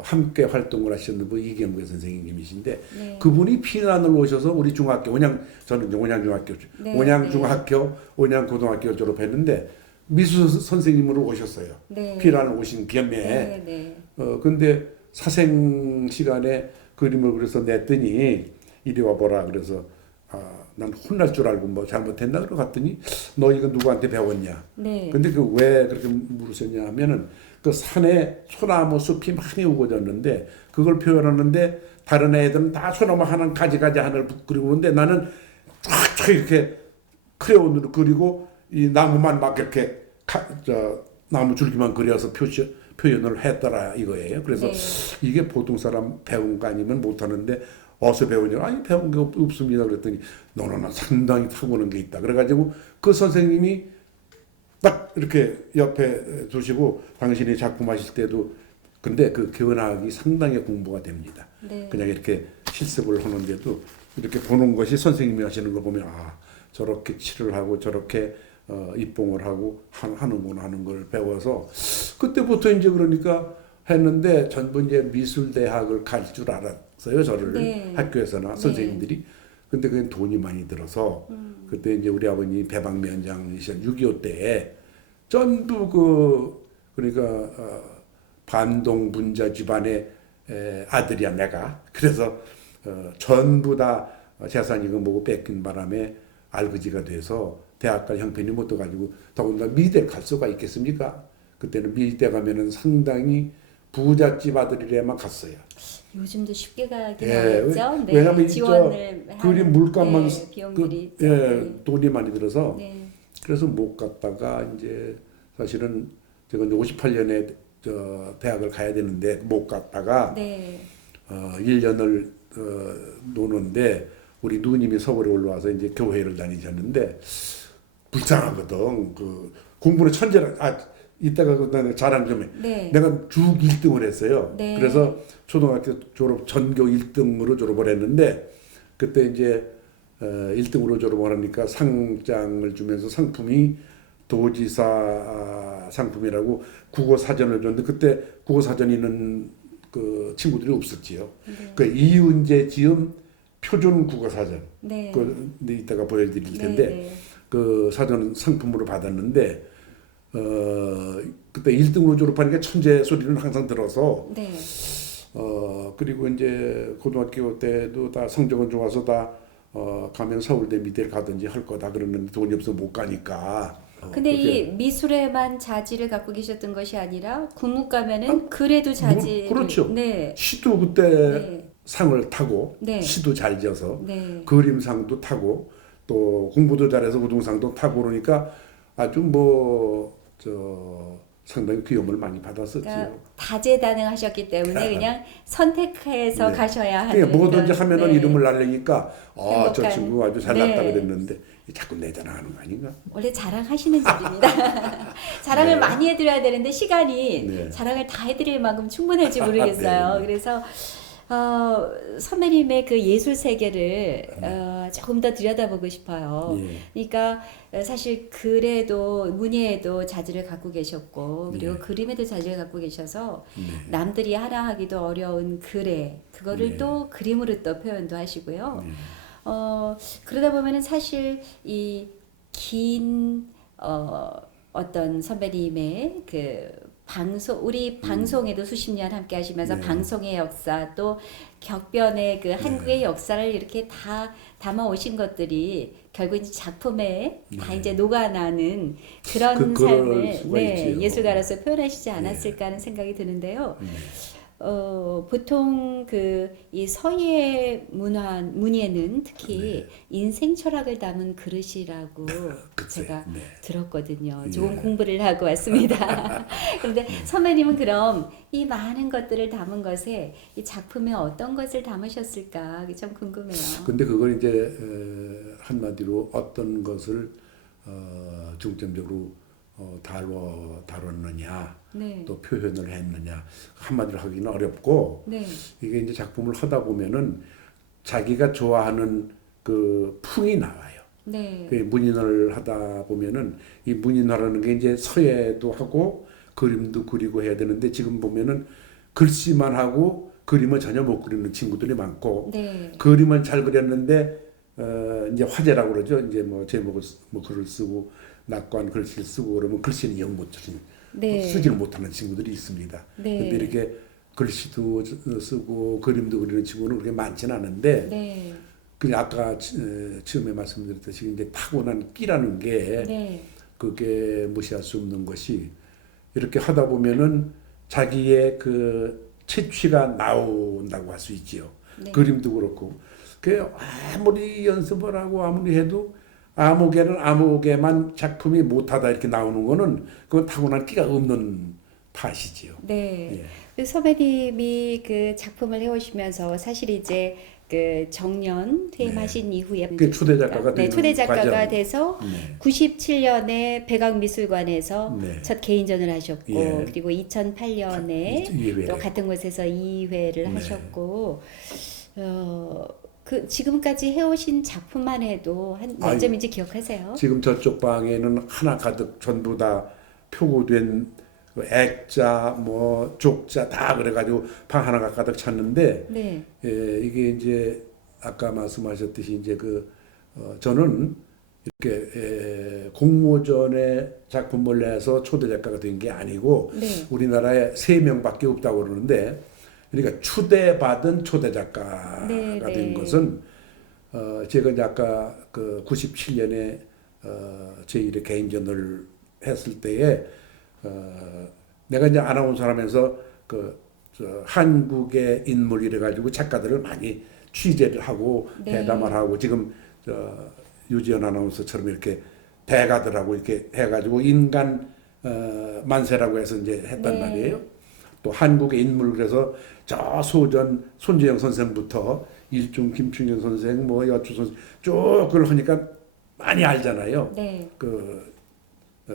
함께 활동을 하셨는 분 이경배 선생님이신데 네. 그분이 피난을 오셔서 우리 중학교 저는 이제 온양중학교 네, 온양중학교 온양고등학교 졸업했는데 미술 선생님으로 오셨어요. 네. 피라는 오신 겸에. 네, 네. 근데 사생 시간에 그림을 그래서 냈더니 이리 와보라 그래서 난 혼날 줄 알고 뭐 잘못했나 그러고 갔더니 너 이거 누구한테 배웠냐. 네. 근데 그 왜 그렇게 물으셨냐 하면은 그 산에 소나무 숲이 많이 우거졌는데 그걸 표현하는데 다른 애들은 다 소나무 하나 가지가지 하나를 그리고 오는데 나는 쫙쫙 이렇게 크레온으로 그리고 이 나무만 막 이렇게 나무 줄기만 그려서 표현을 했더라 이거예요. 그래서 네. 이게 보통 사람 배운 거 아니면 못하는데 어디서 배우냐? 아니 배운 게 없습니다. 그랬더니 너는 상당히 타고난 게 있다. 그래가지고 그 선생님이 딱 이렇게 옆에 두시고 당신이 작품 하실 때도 근데 그 견학이 상당히 공부가 됩니다. 네. 그냥 이렇게 실습을 하는데도 이렇게 보는 것이 선생님이 하시는 거 보면 저렇게 칠을 하고 저렇게 입봉을 하고 하는구나 하는 걸 배워서 그때부터 이제 그러니까 했는데 전부 이제 미술대학을 갈 줄 알았어요. 저를 네. 학교에서나 네. 선생님들이. 근데 그게 돈이 많이 들어서 그때 이제 우리 아버님 배방위원장이신 6.25 때에 전부 그러니까 반동 분자 집안의 아들이야 내가. 그래서 전부 다 재산이고 뭐고 뺏긴 바람에 알거지가 돼서 대학 갈 형편이 못 돼가지고 더군다나 미대 갈 수가 있겠습니까? 그때는 미대 가면은 상당히 부잣집 아들이래만 갔어요. 요즘도 쉽게 가긴 예, 어렵죠. 네. 왜냐면 지원을 그림 하는, 물값만 네, 비용들이 있죠. 돈이 많이 들어서 네. 그래서 못 갔다가 이제 사실은 제가 이제 58년에 대학을 가야 되는데 못 갔다가 네. 1년을 노는데 우리 누님이 서울에 올라와서 이제 교회를 다니셨는데 불쌍하거든. 그 공부는 천재라. 이따가 그 자랑 좀 해. 네. 내가 쭉 1등을 했어요. 네. 그래서 초등학교 졸업 전교 1등으로 졸업을 했는데 그때 이제 1등으로 졸업을 하니까 상장을 주면서 상품이 도지사 상품이라고 국어 사전을 줬는데 그때 국어 사전 있는 그 친구들이 없었지요. 네. 그 이은재 지음 표준 국어 사전. 네. 그 이따가 보여드릴 네, 텐데 네. 그 사전 상품으로 받았는데 그때 1등으로 졸업하니까 천재 소리는 항상 들어서 네. 그리고 이제 고등학교 때도 다 성적은 좋아서 다 가면 서울대 미대를 가든지 할 거다 그러는데 돈이 없어 못 가니까. 근데 그렇게 이 미술에만 자질을 갖고 계셨던 것이 아니라 군무 가면은 그래도 자질. 그렇죠. 네. 시도 그때 네. 상을 타고 네. 시도 잘 지어서 네. 그림상도 타고 또 공부도 잘해서 우등상도 타고 그러니까 아주 상당히 귀염을 많이 받았었지요. 그러니까 다재다능하셨기 때문에 그냥 선택해서 네. 가셔야 하는. 그러니까 뭐든지 그런, 하면은 네. 이름을 날리니까 저 행복한, 친구 아주 잘났다 네. 그랬는데 자꾸 내 자랑하는 거 아닌가? 원래 자랑하시는 자리입니다. 자랑을 네. 많이 해드려야 되는데 시간이 네. 자랑을 다 해드릴 만큼 충분할지 모르겠어요. 네, 네. 그래서 선배님의 그 예술 세계를 조금 더 들여다보고 싶어요. 예. 그러니까 사실 글에도 문예에도 자질을 갖고 계셨고 그리고 네. 그림에도 자질을 갖고 계셔서 네. 남들이 하나하기도 어려운 글에 그거를 네. 또 그림으로 또 표현도 하시고요. 네. 그러다 보면은 사실 이 긴 어떤 선배님의 그 우리 방송에도 수십 년 함께 하시면서 네. 방송의 역사 또 격변의 그 한국의 역사를 이렇게 다 담아 오신 것들이 결국 이제 작품에 다 네. 이제 녹아나는 그런 그럴 삶을 수가 있지요. 예술가로서 표현하시지 않았을까 하는 생각이 드는데요. 보통 이 서예 문예는 특히 인생 철학을 담은 그릇이라고 글쎄, 제가 네. 들었거든요. 예. 좋은 공부를 하고 왔습니다. 그런데 선배님은 그럼 이 많은 것들을 담은 것에 이 작품에 어떤 것을 담으셨을까? 그게 참 궁금해요. 근데 그걸 이제 한마디로 어떤 것을 중점적으로 다뤘느냐 네. 또 표현을 했느냐 한마디로 하기는 어렵고 네. 이게 이제 작품을 하다 보면은 자기가 좋아하는 그 풍이 나와요. 네. 그 문인을 하다 보면은 이 문인화라는 게 이제 서예도 하고 그림도 그리고 해야 되는데 지금 보면은 글씨만 하고 그림은 전혀 못 그리는 친구들이 많고 네. 그림은 잘 그렸는데 이제 화제라고 그러죠. 이제 뭐 제목을 글을 쓰고 낙관 글씨를 쓰고 그러면 글씨는 영 못 네. 쓰지를 못하는 친구들이 있습니다. 네. 근데 이렇게 글씨도 쓰고 그림도 그리는 친구는 그렇게 많지는 않은데 네. 그냥 아까 처음에 말씀드렸듯이 이제 타고난 끼라는 게 네. 그게 무시할 수 없는 것이 이렇게 하다 보면은 자기의 그 채취가 나온다고 할 수 있지요. 네. 그림도 그렇고 그 아무리 연습을 하고 아무리 해도 아무개는 아무개만 작품이 못하다 이렇게 나오는 거는 그건 타고난 끼가 없는 탓이지요. 네. 예. 그 선배님이 그 작품을 해오시면서 사실 이제 그 정년 퇴임하신 이후에 그 초대 작가가 네, 되는 초대 작가가 과정. 돼서 네. 97년에 백악미술관에서 네. 첫 개인전을 하셨고 예. 그리고 2008년에 2회. 또 같은 곳에서 2회를 네. 하셨고 그 지금까지 해오신 작품만 해도 한 몇 아유, 점인지 기억하세요? 지금 저쪽 방에는 하나 가득 전부 다 표고된 그 액자, 뭐 족자 다 그래가지고 방 하나가 가득 찼는데 네. 이게 이제 아까 말씀하셨듯이 이제 저는 이렇게 공모전에 작품을 내서 초대 작가가 된 게 아니고 네. 우리나라에 3명밖에 없다고 그러는데 그러니까 추대받은 초대 작가가 네, 된 네. 것은 제가 이제 아까 그 97년에 제1의 개인전을 했을 때에 내가 이제 아나운서 하면서 한국의 인물 이래 가지고 작가들을 많이 취재를 하고 네. 대담을 하고 지금 유지연 아나운서처럼 이렇게 대가들하고 이렇게 해가지고 인간 만세라고 해서 이제 했단 네. 말이에요. 또 한국의 인물 그래서 저 소전 손재영 선생부터 일중 김충현 선생 뭐 여추 선생 쭉 그걸 하니까 많이 알잖아요. 네.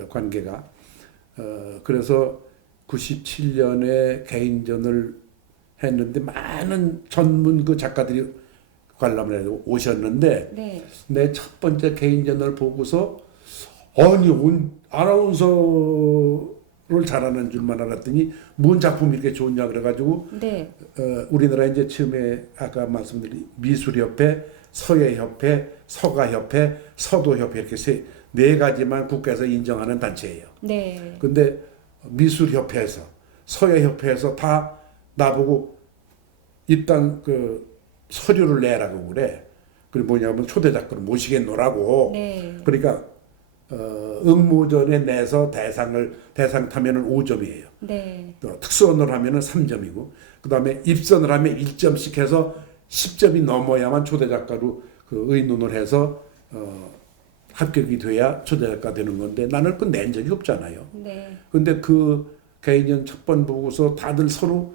관계가 그래서 97년에 개인전을 했는데 많은 전문 그 작가들이 관람을 해도 오셨는데 네. 내 첫 번째 개인전을 보고서 아니 아나운서를 잘하는 줄만 알았더니 뭔 작품이 이렇게 좋냐 그래가지고 네. 우리나라 이제 처음에 아까 말씀드린 미술협회, 서예협회, 서가협회, 서도협회 이렇게 네 가지만 국가에서 인정하는 단체예요. 네. 근데 미술협회에서 서예협회에서 다 나보고 입단 서류를 내라고 그래. 그리고 뭐냐면 초대 작가를 모시겠노라고. 네. 그러니까 응모전에 내서 대상 타면은 5점이에요. 네. 또 특수언어를 하면은 3점이고 그다음에 입선을 하면 1점씩 해서 10점이 넘어야만 초대 작가로 의논을 해서 합격이 돼야 초대 작가 되는 건데 나는 그 낸 적이 없잖아요. 네. 근데 그 개인전 첫 번 보고서 다들 서로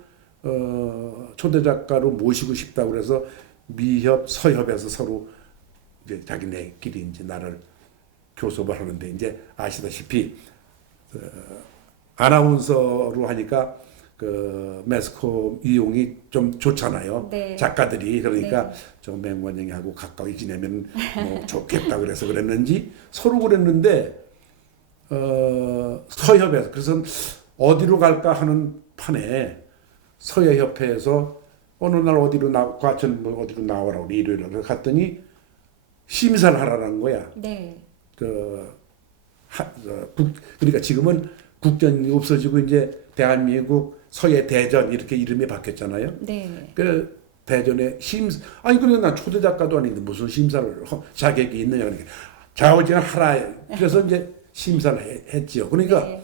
초대 작가로 모시고 싶다고 그래서 미협, 서협에서 서로 이제 자기네끼리 이제 나를 교섭을 하는데 이제 아시다시피 아나운서로 하니까 매스컴 이용이 좀 좋잖아요. 네. 작가들이 그러니까 네. 저 맹관영하고 가까이 지내면 뭐 좋겠다 그래서 그랬는지 서로 그랬는데 서협에서 그래서 어디로 갈까 하는 판에 서예협회에서 어느 날 어디로 과천 뭐 어디로 나와라고 일요일에 갔더니 심사를 하라는 거야. 네. 그러니까 지금은 국전이 없어지고 이제 대한민국 서예 대전 이렇게 이름이 바뀌었잖아요. 네. 그 대전에 아니 그러니까 난 초대 작가도 아닌데 무슨 심사를 자격이 있느냐 그러니까 좌우지간 하라. 그래서 이제 심사를 했지요. 그러니까 네.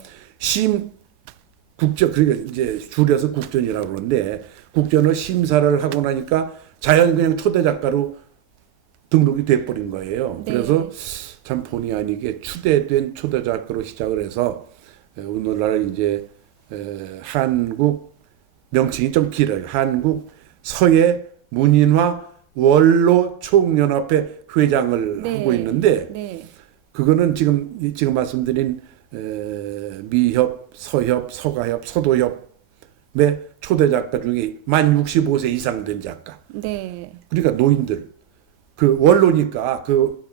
국전 그러니까 이제 줄여서 국전이라고 그러는데 국전을 심사를 하고 나니까 자연 그냥 초대 작가로 등록이 돼버린 거예요. 네. 그래서 참 본의 아니게 추대된 초대 작가로 시작을 해서 오늘날 이제 한국 명칭이 좀 길어요. 한국 서예 문인화 원로 총연합회 회장을 네. 하고 있는데 네. 그거는 지금 말씀드린 미협, 서협, 서가협, 서도협의 초대 작가 중에 만 65세 이상 된 작가. 네. 그러니까 노인들. 그 원로니까 그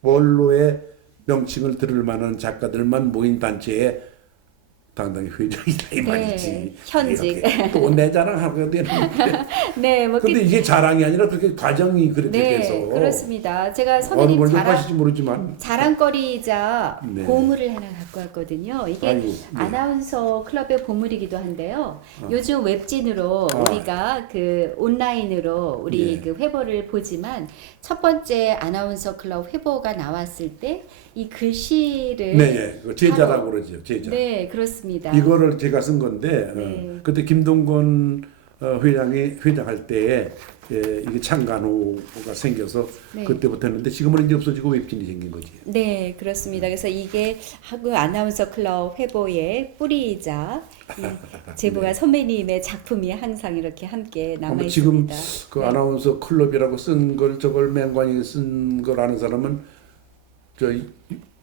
원로의 명칭을 들을 만한 작가들만 모인 단체에 당당히 회장이다 이 네, 말이지. 현직. 또 내 자랑하고 되는데. 네, 뭐 근데 이게 자랑이 아니라 그렇게 과정이 그렇게 네, 돼서 그렇습니다. 제가 어느 선배님 걸 욕하실지 모르지만 자랑거리이자 네. 보물을 하나 갖고 왔거든요. 이게 아이고, 네. 아나운서 클럽의 보물이기도 한데요. 요즘 웹진으로 우리가 그 온라인으로 우리 네. 그 회보를 보지만 첫 번째 아나운서 클럽 회보가 나왔을 때 이 글씨를 네, 그 제자라고 그러죠. 제자. 네, 그렇습니다. 이거를 제가 쓴 건데 네. 그때 김동건 회장이 회장할 때에 이게 창간호가 생겨서 네. 그때부터 했는데 지금은 이제 없어지고 웹진이 생긴 거지. 네, 그렇습니다. 그래서 이게 한국 아나운서 클럽 회보의 뿌리이자 이 제보가 네. 선배님의 작품이 항상 이렇게 함께 남아 아마 지금 있습니다. 그 네. 아나운서 클럽이라고 쓴 걸 저걸 맹관이 쓴 걸 아는 사람은 저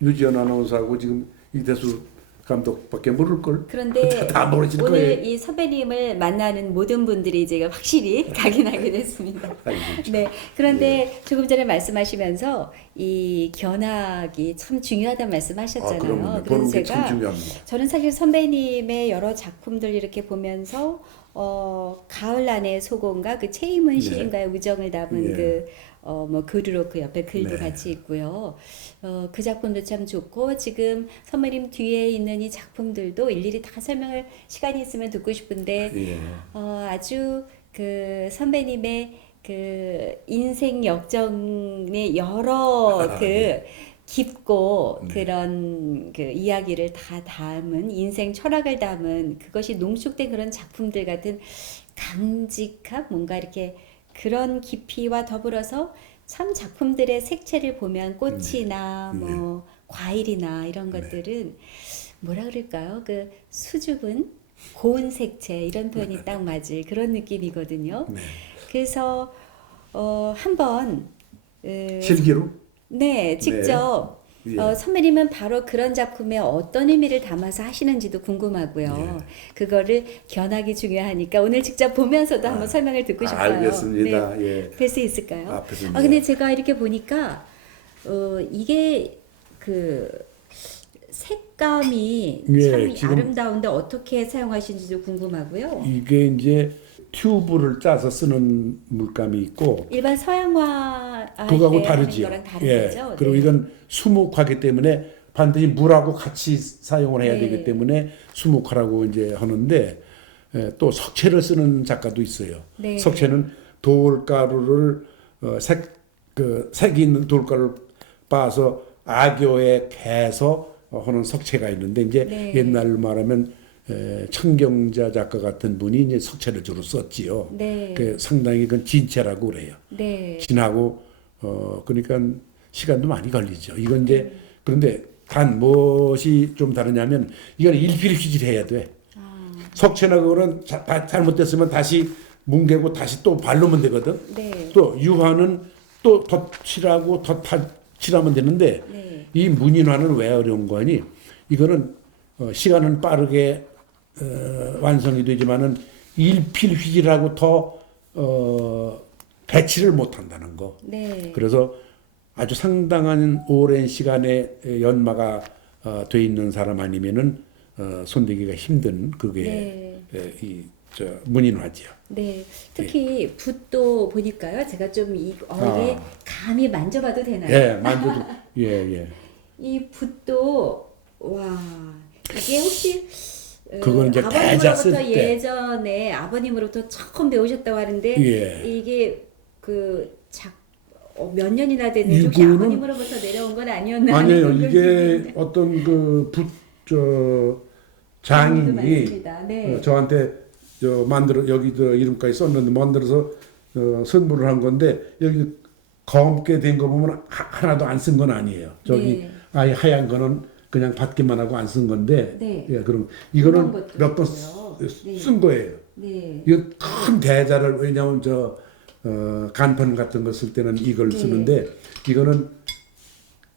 유지연 아나운서하고 지금 이대수 감독밖에 모를 걸. 그런데 다 모르실 오늘 거예요. 이 선배님을 만나는 모든 분들이 제가 확실히 각인하게 됐습니다. 아이고, 참. 네, 그런데 조금 전에 말씀하시면서 이 견학이 참 중요하다는 말씀하셨잖아요. 그럼요. 그래서 보는 게 참 제가 중요합니다. 저는 사실 선배님의 여러 작품들 이렇게 보면서 가을 안의 소곤과 그 최임은 네. 시인과의 우정을 담은 예. 그 뭐 글으로 그 옆에 글도 네. 같이 있고요. 그 작품도 참 좋고 지금 선배님 뒤에 있는 이 작품들도 일일이 다 설명을 시간이 있으면 듣고 싶은데 예. 아주 그 선배님의 그 인생 역정의 여러 그 네. 깊고 네. 그런 그 이야기를 다 담은 인생 철학을 담은 그것이 농축된 그런 작품들 같은 강직한 뭔가 이렇게 그런 깊이와 더불어서 참 작품들의 색채를 보면 꽃이나 네. 뭐 과일이나 이런 것들은 뭐라 그럴까요? 그 수줍은 고운 색채 이런 표현이 딱 맞을 그런 느낌이거든요. 네. 그래서 한번 실기로? 네, 직접 예. 선배님은 바로 그런 작품에 어떤 의미를 담아서 하시는지도 궁금하고요. 예. 그거를 견학이 중요하니까 오늘 직접 보면서도 한번 설명을 듣고 싶어요. 알겠습니다. 네. 예. 뵐 수 있을까요? 앞에서 근데 제가 이렇게 보니까 이게 그 색감이 예, 참 지금 아름다운데 어떻게 사용하시는지도 궁금하고요. 이게 이제 튜브를 짜서 쓰는 물감이 있고 일반 서양화 그거하고 하는 다르지요. 거랑 다른 예. 거죠. 그리고 네. 이건 수묵화기 때문에 반드시 물하고 같이 사용을 해야 네. 되기 때문에 수묵화라고 이제 하는데 또 석채를 쓰는 작가도 있어요. 네. 석채는 돌가루를 색이 있는 돌가루를 빻아서 악교에 개서 하는 석채가 있는데 이제 네. 옛날로 말하면 청경자 작가 같은 분이 이제 석채를 주로 썼지요. 네. 그 상당히 그건 진채라고 그래요. 네. 진하고 그러니까 시간도 많이 걸리죠. 이건 이제 그런데 단 무엇이 좀 다르냐면 이건 일필휘질해야 돼. 석채나 그거는 잘못됐으면 다시 뭉개고 다시 또 바르면 되거든. 네. 또 유화는 또 덧칠하고 덧칠하면 되는데 네. 이 문인화는 왜 어려운 거니? 이거는 시간은 빠르게 완성이 되지만은 일필휘질하고 더 배치를 못한다는 거. 네. 그래서 아주 상당한 오랜 시간에 연마가 돼 있는 사람 아니면은 손대기가 힘든 그게 이저 문인화지요. 네, 특히 붓도 보니까요. 제가 좀 이게 감히 만져봐도 되나요? 예, 만져도 예. 이 붓도 와 이게 혹시 그건 이제 대자 쓸 아버님으로부터 때. 예전에 아버님으로부터 처음 배우셨다고 하는데 예. 이게 몇 년이나 됐는지 혹시 이거는- 아버님으로부터 내려온 건 아니었나? 아니에요. 하는 이게 궁금증인데. 어떤 그 장인도 장인이 많습니다. 네. 저한테 만들어 여기도 이름까지 썼는데 만들어서 선물을 한 건데 여기 검게 된 거 보면 하나도 안 쓴 건 아니에요. 저기 네. 아예 하얀 거는 그냥 받기만 하고 안 쓴 건데 네. 예, 그럼 그런 이거는 것도 몇 번 있고요. 네. 쓴 거예요. 네. 이거 큰 대자를 왜냐하면 간판 같은 거 쓸 때는 이걸 네. 쓰는데 이거는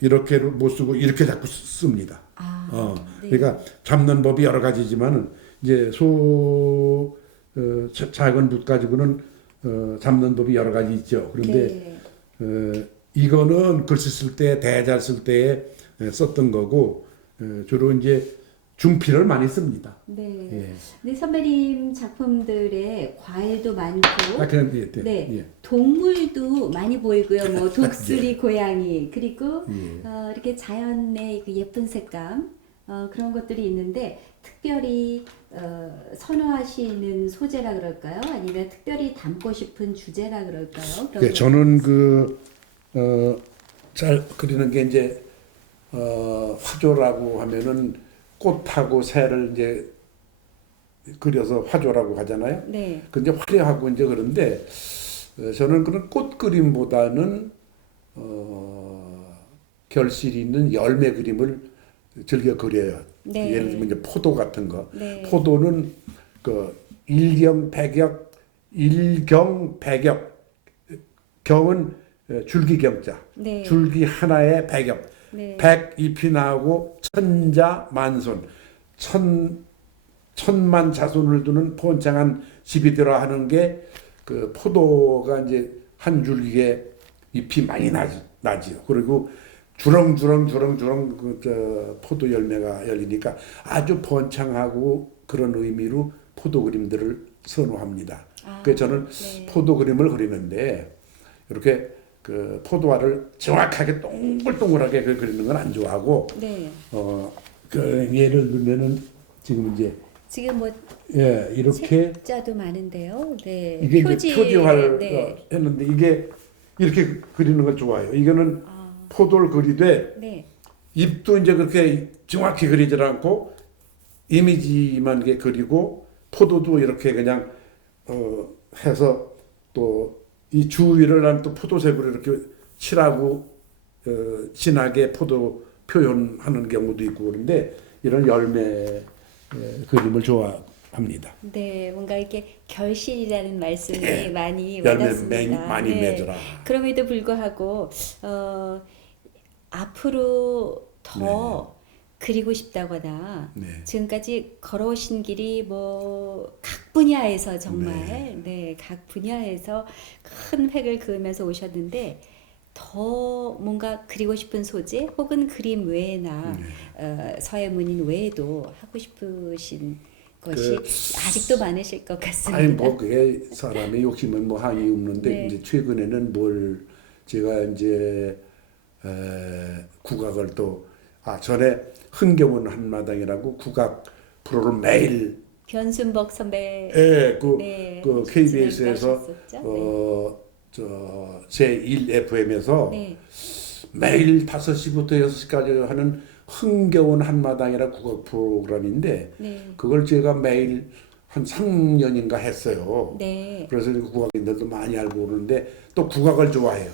이렇게 못 쓰고 이렇게 자꾸 씁니다. 네. 그러니까 잡는 법이 여러 가지지만은 이제 작은 붓 가지고는 잡는 법이 여러 가지 있죠. 그런데 이거는 글씨 쓸 때 대자 쓸 때에 썼던 거고 주로 이제 중피를 많이 씁니다. 네. 예. 근데 선배님 작품들에 과일도 많고, 그냥 네. 네, 예. 동물도 많이 보이고요. 뭐 독수리, 고양이, 그리고 예. 이렇게 자연의 그 예쁜 색감 그런 것들이 있는데 특별히 선호하시는 소재라 그럴까요? 아니면 특별히 담고 싶은 주제라 그럴까요? 그런 예, 거 저는 잘 그리는 게 이제 화조라고 하면은 꽃하고 새를 이제 그려서 화조라고 하잖아요. 네, 근데 화려하고 이제 그런데 저는 그런 꽃 그림보다는 결실이 있는 열매 그림을 즐겨 그려요. 네. 예를 들면 이제 포도 같은 거. 네. 포도는 그 일경 백엽 경은 줄기경자. 네. 줄기 하나에 백엽. 네. 백잎이 나오고 천자 만손. 천만 자손을 두는 번창한 집이 되라 하는 게 그 포도가 이제 한 줄기에 잎이 많이 나지요. 그리고 주렁주렁 포도 열매가 열리니까 아주 번창하고 그런 의미로 포도 그림들을 선호합니다. 그래서 저는 네. 포도 그림을 그리는데 이렇게 그 포도알을 정확하게 동글동글하게 그리는 건 안 좋아하고 네. 그 예를 들면은 지금 이제 지금 뭐 예 이렇게 책자도 많은데요. 네. 이게 이제 표지화를 네. 했는데 이게 이렇게 그리는 걸 좋아해요. 이거는 포도를 그리되 네. 잎도 이제 그렇게 정확히 그리질 않고 이미지만 이렇게 그리고 포도도 이렇게 그냥 해서 또 이 주위를 난 또 포도색으로 이렇게 칠하고 진하게 포도 표현하는 경우도 있고 그런데 이런 열매 그림을 좋아합니다. 네, 뭔가 이렇게 결실이라는 말씀이 많이 열매 와닿습니다. 많이 맺어라. 그럼에도 불구하고 앞으로 더 그리고 싶다거나 네. 지금까지 걸어오신 길이 뭐 각 분야에서 정말 각 분야에서 큰 획을 그으면서 오셨는데 더 뭔가 그리고 싶은 소재 혹은 그림 외에나 서예문인 외에도 하고 싶으신 것이 아직도 많으실 것 같습니다. 아니 뭐 그게 사람의 욕심은 뭐 한이 없는데 네. 이제 최근에는 뭘 제가 이제 국악을 또 전에 흥겨운 한마당이라고 국악 프로를 매일 변순복 선배 그 KBS에서 진행도 저 제1FM에서 네. 매일 5시부터 6시까지 하는 흥겨운 한마당이라 국악 프로그램인데 네. 그걸 제가 매일 한 3년인가 했어요. 네. 그래서 국악인들도 많이 알고 오는데 또 국악을 좋아해요.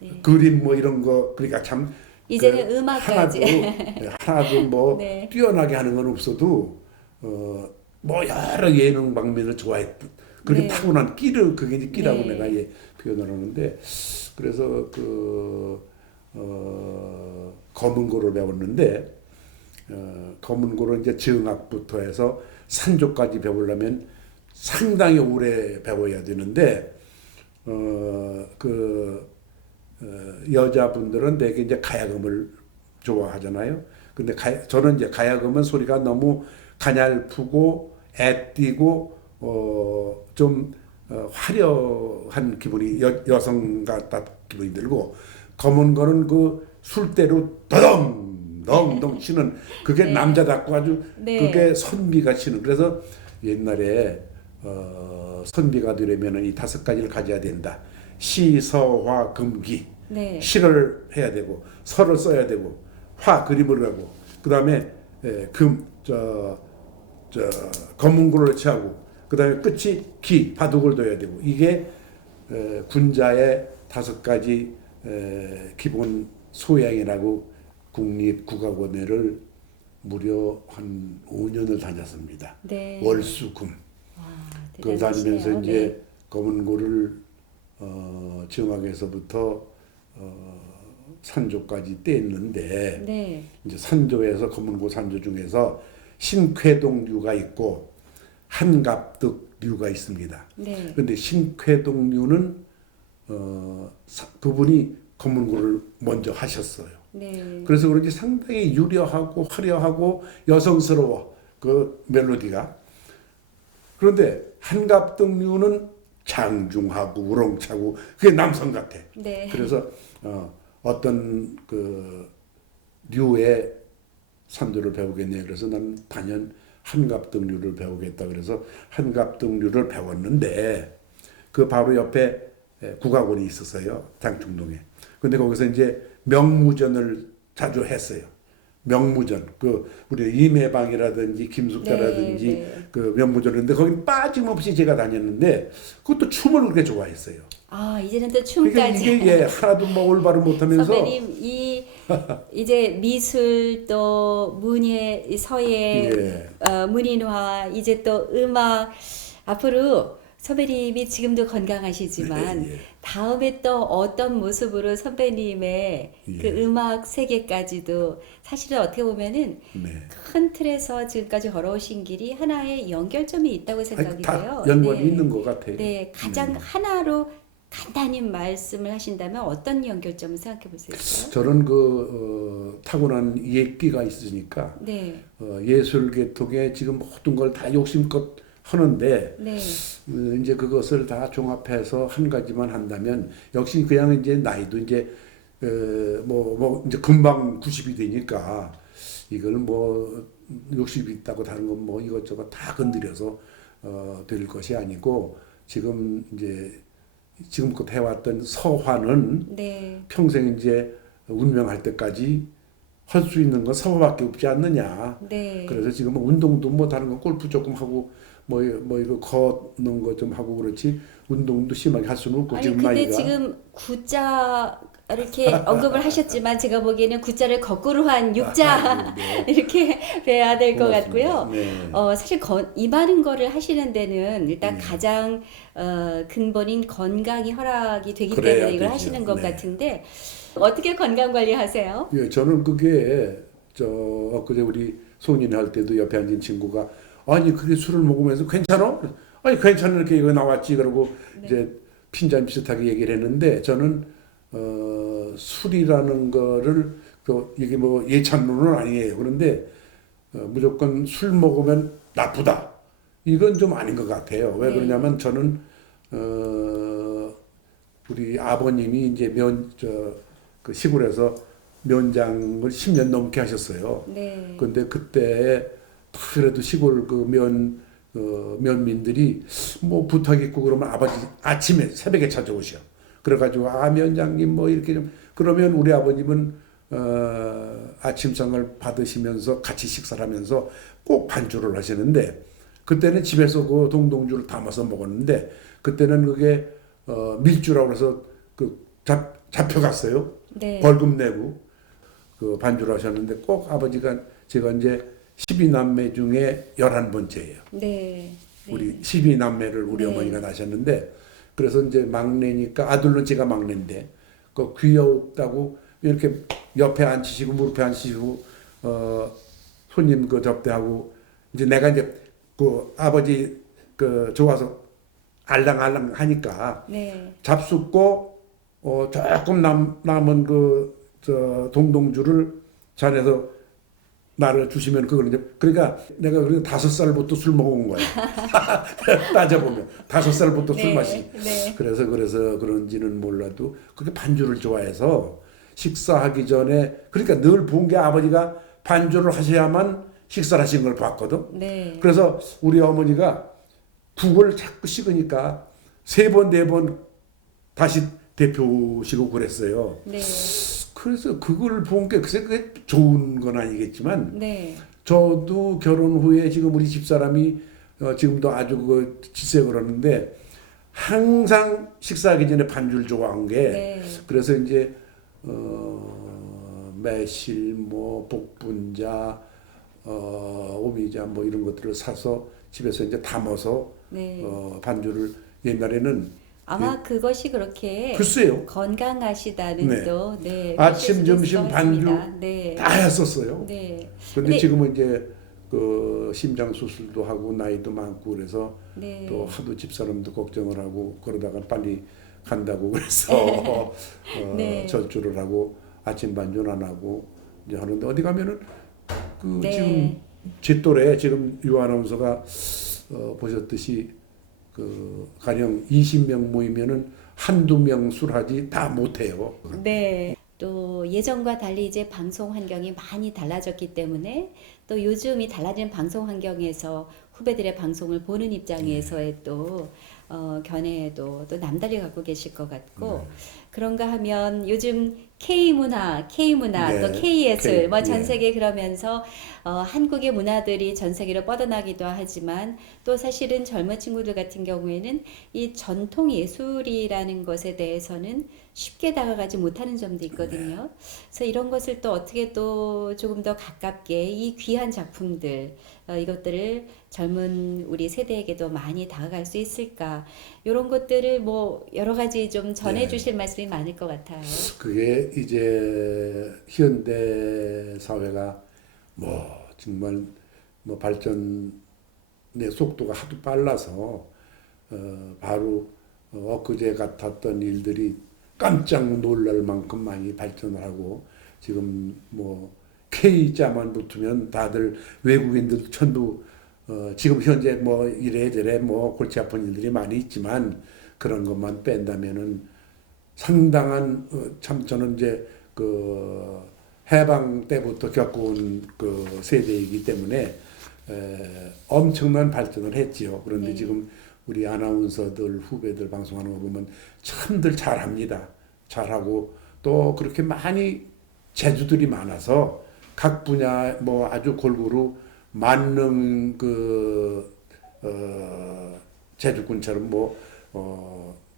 네. 그림 뭐 이런 거 그러니까 참 이제는 음악까지 하나도 뭐 네. 뛰어나게 하는 건 없어도 뭐 여러 예능 방면을 좋아했던 그렇게 네. 타고난 끼를 그게 이제 끼라고 네. 내가 표현을 하는데 그래서 검은고를 배웠는데 검은고를 이제 정악부터 해서 산조까지 배우려면 상당히 오래 배워야 되는데 여자분들은 되게 이제 가야금을 좋아하잖아요. 근데 저는 이제 가야금은 소리가 너무 가냘프고 애띠고 좀 화려한 기분이 여성 같다 기분이 들고 검은 거는 그 술대로 더덩덩덩 치는 그게 네. 남자답고 아주 네. 그게 선비가 치는 그래서 옛날에 선비가 되려면 이 5가지를 가져야 된다. 시, 서, 화, 금, 기. 네. 시를 해야 되고 서를 써야 되고 화 그림을 하고 그다음에 검은고를 취하고 그다음에 끝이 기 바둑을 둬야 되고 이게 군자의 5가지 기본 소양이라고 국립국악원회를 무려 한 5년을 다녔습니다. 네. 월수금. 와, 그 다니면서 대단하시네요. 이제 검은고를 정악에서부터 산조까지 떼었는데 네. 이제 산조에서 검은고 산조 중에서 신쾌동류가 있고 한갑득류가 있습니다. 네. 그런데 신쾌동류는 그분이 검은고를 먼저 하셨어요. 네. 그래서 그런지 상당히 유려하고 화려하고 여성스러워 그 멜로디가. 그런데 한갑등류는 장중하고 우렁차고 그게 남성 같아. 네. 그래서 어떤 그 류의 산도를 배우겠네. 그래서 난 단연 한갑등류를 배우겠다. 그래서 한갑등류를 배웠는데 그 바로 옆에 국악원이 있었어요. 장충동에. 근데 거기서 이제 명무전을 자주 했어요. 명무전. 그 우리 임해방이라든지 김숙자라든지 네, 네. 그 명무전인데 거기 빠짐없이 제가 다녔는데 그것도 춤을 그렇게 좋아했어요. 아, 이제는 또 그러니까 춤까지. 이게 예, 하나도 뭐 올바로 못하면서 선배님 이제 미술 또 문예 서예 예. 문인화 이제 또 음악 앞으로 선배님이 지금도 건강하시지만 예, 예. 다음에 또 어떤 모습으로 선배님의 그 예. 음악 세계까지도 사실은 어떻게 보면은 네. 큰 틀에서 지금까지 걸어오신 길이 하나의 연결점이 있다고 생각이 다 돼요. 연관이 네. 있는 것 같아요. 네, 가장 하나로 간단히 말씀을 하신다면 어떤 연결점을 생각해 보세요? 저는 타고난 예끼가 있으니까 네, 예술 계통에 지금 모든 걸 다 욕심껏 하는데 네, 이제 그것을 다 종합해서 한 가지만 한다면 역시 그냥 이제 나이도 이제 이제 금방 90이 되니까 이걸 뭐 60이 있다고 다른 건 뭐 이것저것 다 건드려서 될 것이 아니고 지금 이제 지금껏 해왔던 서화는 네, 평생 이제 운명할 때까지 할 수 있는 건 서화밖에 없지 않느냐. 네. 그래서 지금 뭐 운동도 뭐 다른 거 골프 조금 하고 뭐 이거 걷는 거 좀 하고 그렇지 운동도 심하게 할 수는 없고 아니 지금 근데 나이가 지금 구자 이렇게 언급을 하셨지만 제가 보기에는 구자를 거꾸로 한 육자 네. 이렇게 뵈야 될 것 고맙습니다. 같고요. 네. 사실 이 많은 거를 하시는 데는 일단 네. 가장 근본인 건강이 허락이 되기 그래야 때문에 이걸 되죠. 하시는 것 네. 같은데 어떻게 건강 관리하세요? 예, 저는 그게 엊그제 우리 소년 할 때도 옆에 앉은 친구가 아니 그게 술을 먹으면서 괜찮아? 아니 괜찮은 이렇게 이거 나왔지 그러고 네. 이제 핀잔 비슷하게 얘기를 했는데 저는 술이라는 거를 이게 뭐 예찬론은 아니에요. 그런데 무조건 술 먹으면 나쁘다. 이건 좀 아닌 것 같아요. 왜 네. 그러냐면 저는 우리 아버님이 이제 그 시골에서 면장을 10년 넘게 하셨어요. 네. 근데 그때 그래도 시골 면민들이 뭐 부탁 있고 그러면 아버지 아침에 새벽에 찾아오셔. 그래가지고 면장님 뭐 이렇게 좀 그러면 우리 아버님은 아침상을 받으시면서 같이 식사를 하면서 꼭 반주를 하시는데 그때는 집에서 그 동동주를 담아서 먹었는데 그때는 그게 밀주라고 해서 잡혀갔어요. 네. 벌금 내고 그 반주를 하셨는데 꼭 아버지가 제가 이제 12남매 중에 11번째예요. 네. 우리 12남매를 우리 네. 어머니가 낳으셨는데 그래서 이제 막내니까 아들은 제가 막내인데 그 귀엽다고 이렇게 옆에 앉히시고 무릎에 앉히시고 손님 그 접대하고 이제 내가 이제 그 아버지 그 좋아서 알랑알랑 하니까 네. 잡숫고 조금 남은 동동주를 잔에서 나를 주시면 그걸 이제 그러니까 내가 그래도 5살부터 술 먹은 거야. 따져보면 5살부터 술 네. 마시. 네. 그래서 그런지는 몰라도 그렇게 반주를 좋아해서 식사하기 전에 그러니까 늘 본 게 아버지가 반주를 하셔야만 식사를 하신 걸 봤거든. 네. 그래서 우리 어머니가 국을 자꾸 식으니까 3번, 4번 다시 대표시고 그랬어요. 네. 그래서 그걸 본 게 글쎄 그게 좋은 건 아니겠지만 네. 저도 결혼 후에 지금 우리 집사람이 지금도 아주 그 질색 그러는데 항상 식사하기 전에 반주를 좋아한 게 네. 그래서 이제 매실 뭐 복분자 오미자 뭐 이런 것들을 사서 집에서 이제 담아서 네. 반주를 옛날에는 아마 그것이 그렇게 글쎄요 건강하시다는 네. 또 네. 아침 그러실 점심 수도 반주 있습니다. 네. 다 했었어요. 네. 근데 지금은 이제 그 심장 수술도 하고 나이도 많고 그래서 네. 또 하도 집사람도 걱정을 하고 그러다가 빨리 간다고 그래서 네. 절주를 하고 아침 반주 안 하고 이제 하는데 어디 가면은 그 네. 지금 제 또래 지금 유 아나운서가 보셨듯이 그 가령 20명 모이면은 한두 명 술하지 다 못해요. 네. 또 예전과 달리 이제 방송 환경이 많이 달라졌기 때문에 또 요즘 이 달라진 방송 환경에서 후배들의 방송을 보는 입장에서의 또 견해도 또 남다르게 갖고 계실 것 같고 그런가 하면 요즘 K문화 네. 또 K예술 K, 뭐 전 예. 세계 그러면서 한국의 문화들이 전 세계로 뻗어나기도 하지만 또 사실은 젊은 친구들 같은 경우에는 이 전통 예술이라는 것에 대해서는 쉽게 다가가지 못하는 점도 있거든요. 그래서 이런 것을 또 어떻게 또 조금 더 가깝게 이 귀한 작품들 이것들을 젊은 우리 세대에게도 많이 다가갈 수 있을까? 이런 것들을 뭐 여러 가지 좀 전해 네. 주실 말씀이 많을 것 같아요. 그게 이제 현대 사회가 뭐 정말 뭐 발전의 속도가 하도 빨라서 바로 엊그제 같았던 일들이 깜짝 놀랄 만큼 많이 발전을 하고 지금 뭐 K자만 붙으면 다들 외국인들 전부 지금 현재 뭐 이래저래 뭐 골치 아픈 일들이 많이 있지만 그런 것만 뺀다면은 상당한 참 저는 이제 그 해방 때부터 겪어온 그 세대이기 때문에 엄청난 발전을 했지요. 그런데 네. 지금 우리 아나운서들 후배들 방송하는 거 보면 참들 잘합니다. 잘하고 또 그렇게 많이 재주들이 많아서 각 분야 뭐 아주 골고루 만능 재주꾼처럼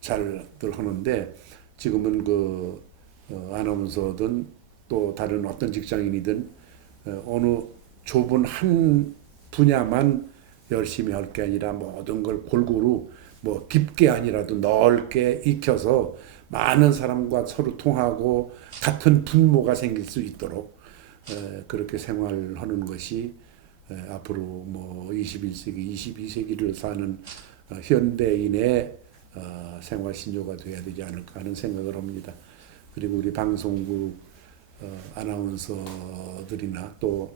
잘들 하는데 지금은 아나운서든 또 다른 어떤 직장인이든 어느 좁은 한 분야만 열심히 할 게 아니라 모든 걸 골고루 뭐 깊게 아니라도 넓게 익혀서 많은 사람과 서로 통하고 같은 분모가 생길 수 있도록 그렇게 생활하는 것이 앞으로 뭐 21세기, 22세기를 사는 현대인의 생활 신조가 돼야 되지 않을까 하는 생각을 합니다. 그리고 우리 방송국 아나운서들이나 또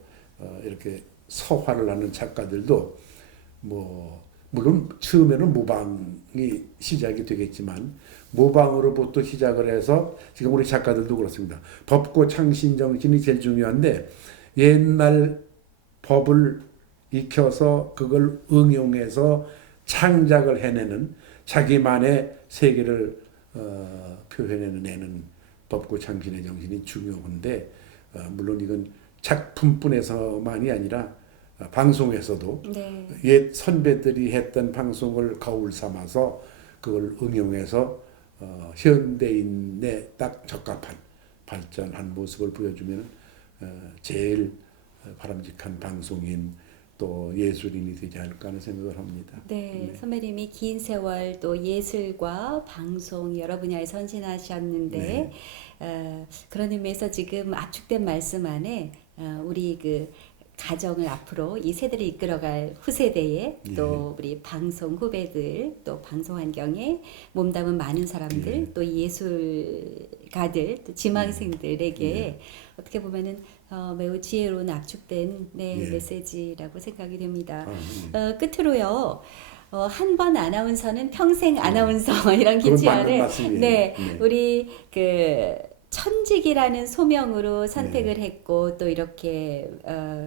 이렇게 서화를 하는 작가들도 뭐 물론 처음에는 모방이 시작이 되겠지만 모방으로부터 시작을 해서 지금 우리 작가들도 그렇습니다. 법고 창신 정신이 제일 중요한데 옛날 법을 익혀서 그걸 응용해서 창작을 해내는 자기만의 세계를 표현해내는 법고 창신의 정신이 중요한데 물론 이건 작품뿐에서만이 아니라 방송에서도 네. 옛 선배들이 했던 방송을 거울 삼아서 그걸 응용해서 현대인에 딱 적합한 발전한 모습을 보여주면 제일 바람직한 방송인 또 예술인이 되지 않을까 하는 생각을 합니다. 네, 선배님이 긴 세월 또 예술과 방송 여러 분야에 선신하셨는데 네. 그런 의미에서 지금 압축된 말씀 안에 우리 그 가정을 앞으로 이 세대를 이끌어갈 후세대에 또 우리 방송 후배들 또 방송 환경에 몸담은 많은 사람들 또 예술가들 또 지망생들에게 어떻게 보면은 매우 지혜로운 압축된 예. 메시지라고 생각이 됩니다. 예. 끝으로요. 한 번 아나운서는 평생 아나운서 이런 그건 기치 맞는 아래 말씀이에요. 네, 네. 우리 그 천직이라는 소명으로 선택을 했고 또 이렇게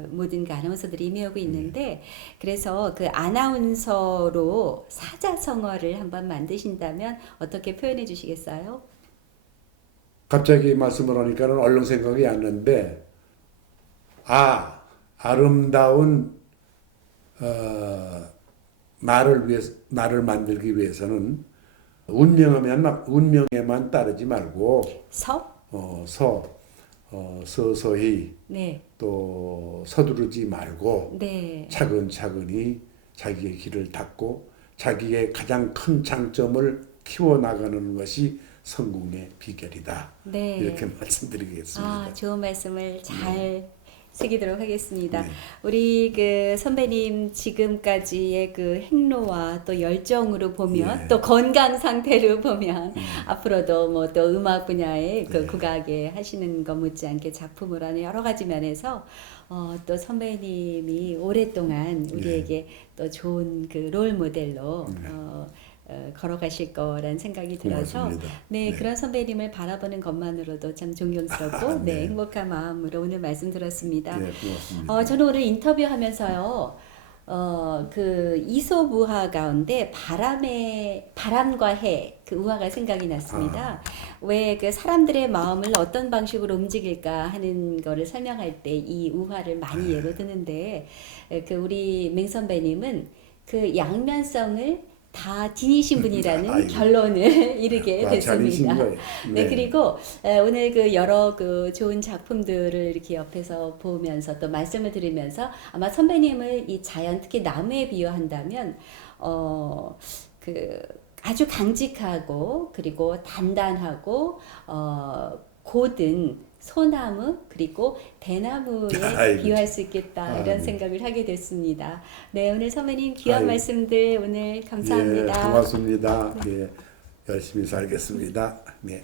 모든 그 아나운서들이 임해오고 있는데 그래서 그 아나운서로 사자성어를 한번 만드신다면 어떻게 표현해 주시겠어요? 갑자기 말씀을 하니까는 얼른 생각이 안 나는데 아름다운 말을 만들기 위해서는 운명에만 따르지 말고 서? 서서히 네. 또 서두르지 말고 네. 차근차근히 자기의 길을 닦고 자기의 가장 큰 장점을 키워나가는 것이 성공의 비결이다. 네. 이렇게 말씀드리겠습니다. 좋은 말씀을 잘 새기도록 하겠습니다. 네. 우리 그 선배님 지금까지의 그 행로와 또 열정으로 보면 네. 또 건강 상태로 보면 앞으로도 뭐 또 음악 분야의 그 국악에 하시는 것 못지않게 작품을 하는 여러 가지 면에서 또 선배님이 오랫동안 우리에게 또 좋은 그 롤 모델로 걸어가실 거란 생각이 들어서 고맙습니다. 네, 네. 그런 선배님을 바라보는 것만으로도 참 존경스럽고 네, 네. 행복한 마음으로 오늘 말씀 들었습니다. 네, 고맙습니다. 저는 오늘 인터뷰하면서요. 그 이솝 우화 가운데 바람과 해 그 우화가 생각이 났습니다. 왜 그 사람들의 마음을 어떤 방식으로 움직일까 하는 거를 설명할 때 이 우화를 많이 예로 드는데 그 우리 맹 선배님은 그 양면성을 다 지니신 분이라는 아이고. 결론을 이르게 다 잘하신 됐습니다. 거예요. 네, 그리고 오늘 그 여러 그 좋은 작품들을 이렇게 옆에서 보면서 또 말씀을 들으면서 아마 선배님을 이 자연 특히 나무에 비유한다면 그 아주 강직하고 그리고 단단하고 고든 소나무 그리고 대나무에 아이고. 비유할 수 있겠다 이런 네. 생각을 하게 됐습니다. 네, 오늘 선배님 귀한 아이고. 말씀들 오늘 감사합니다. 예, 고맙습니다. 예, 열심히 살겠습니다. 네.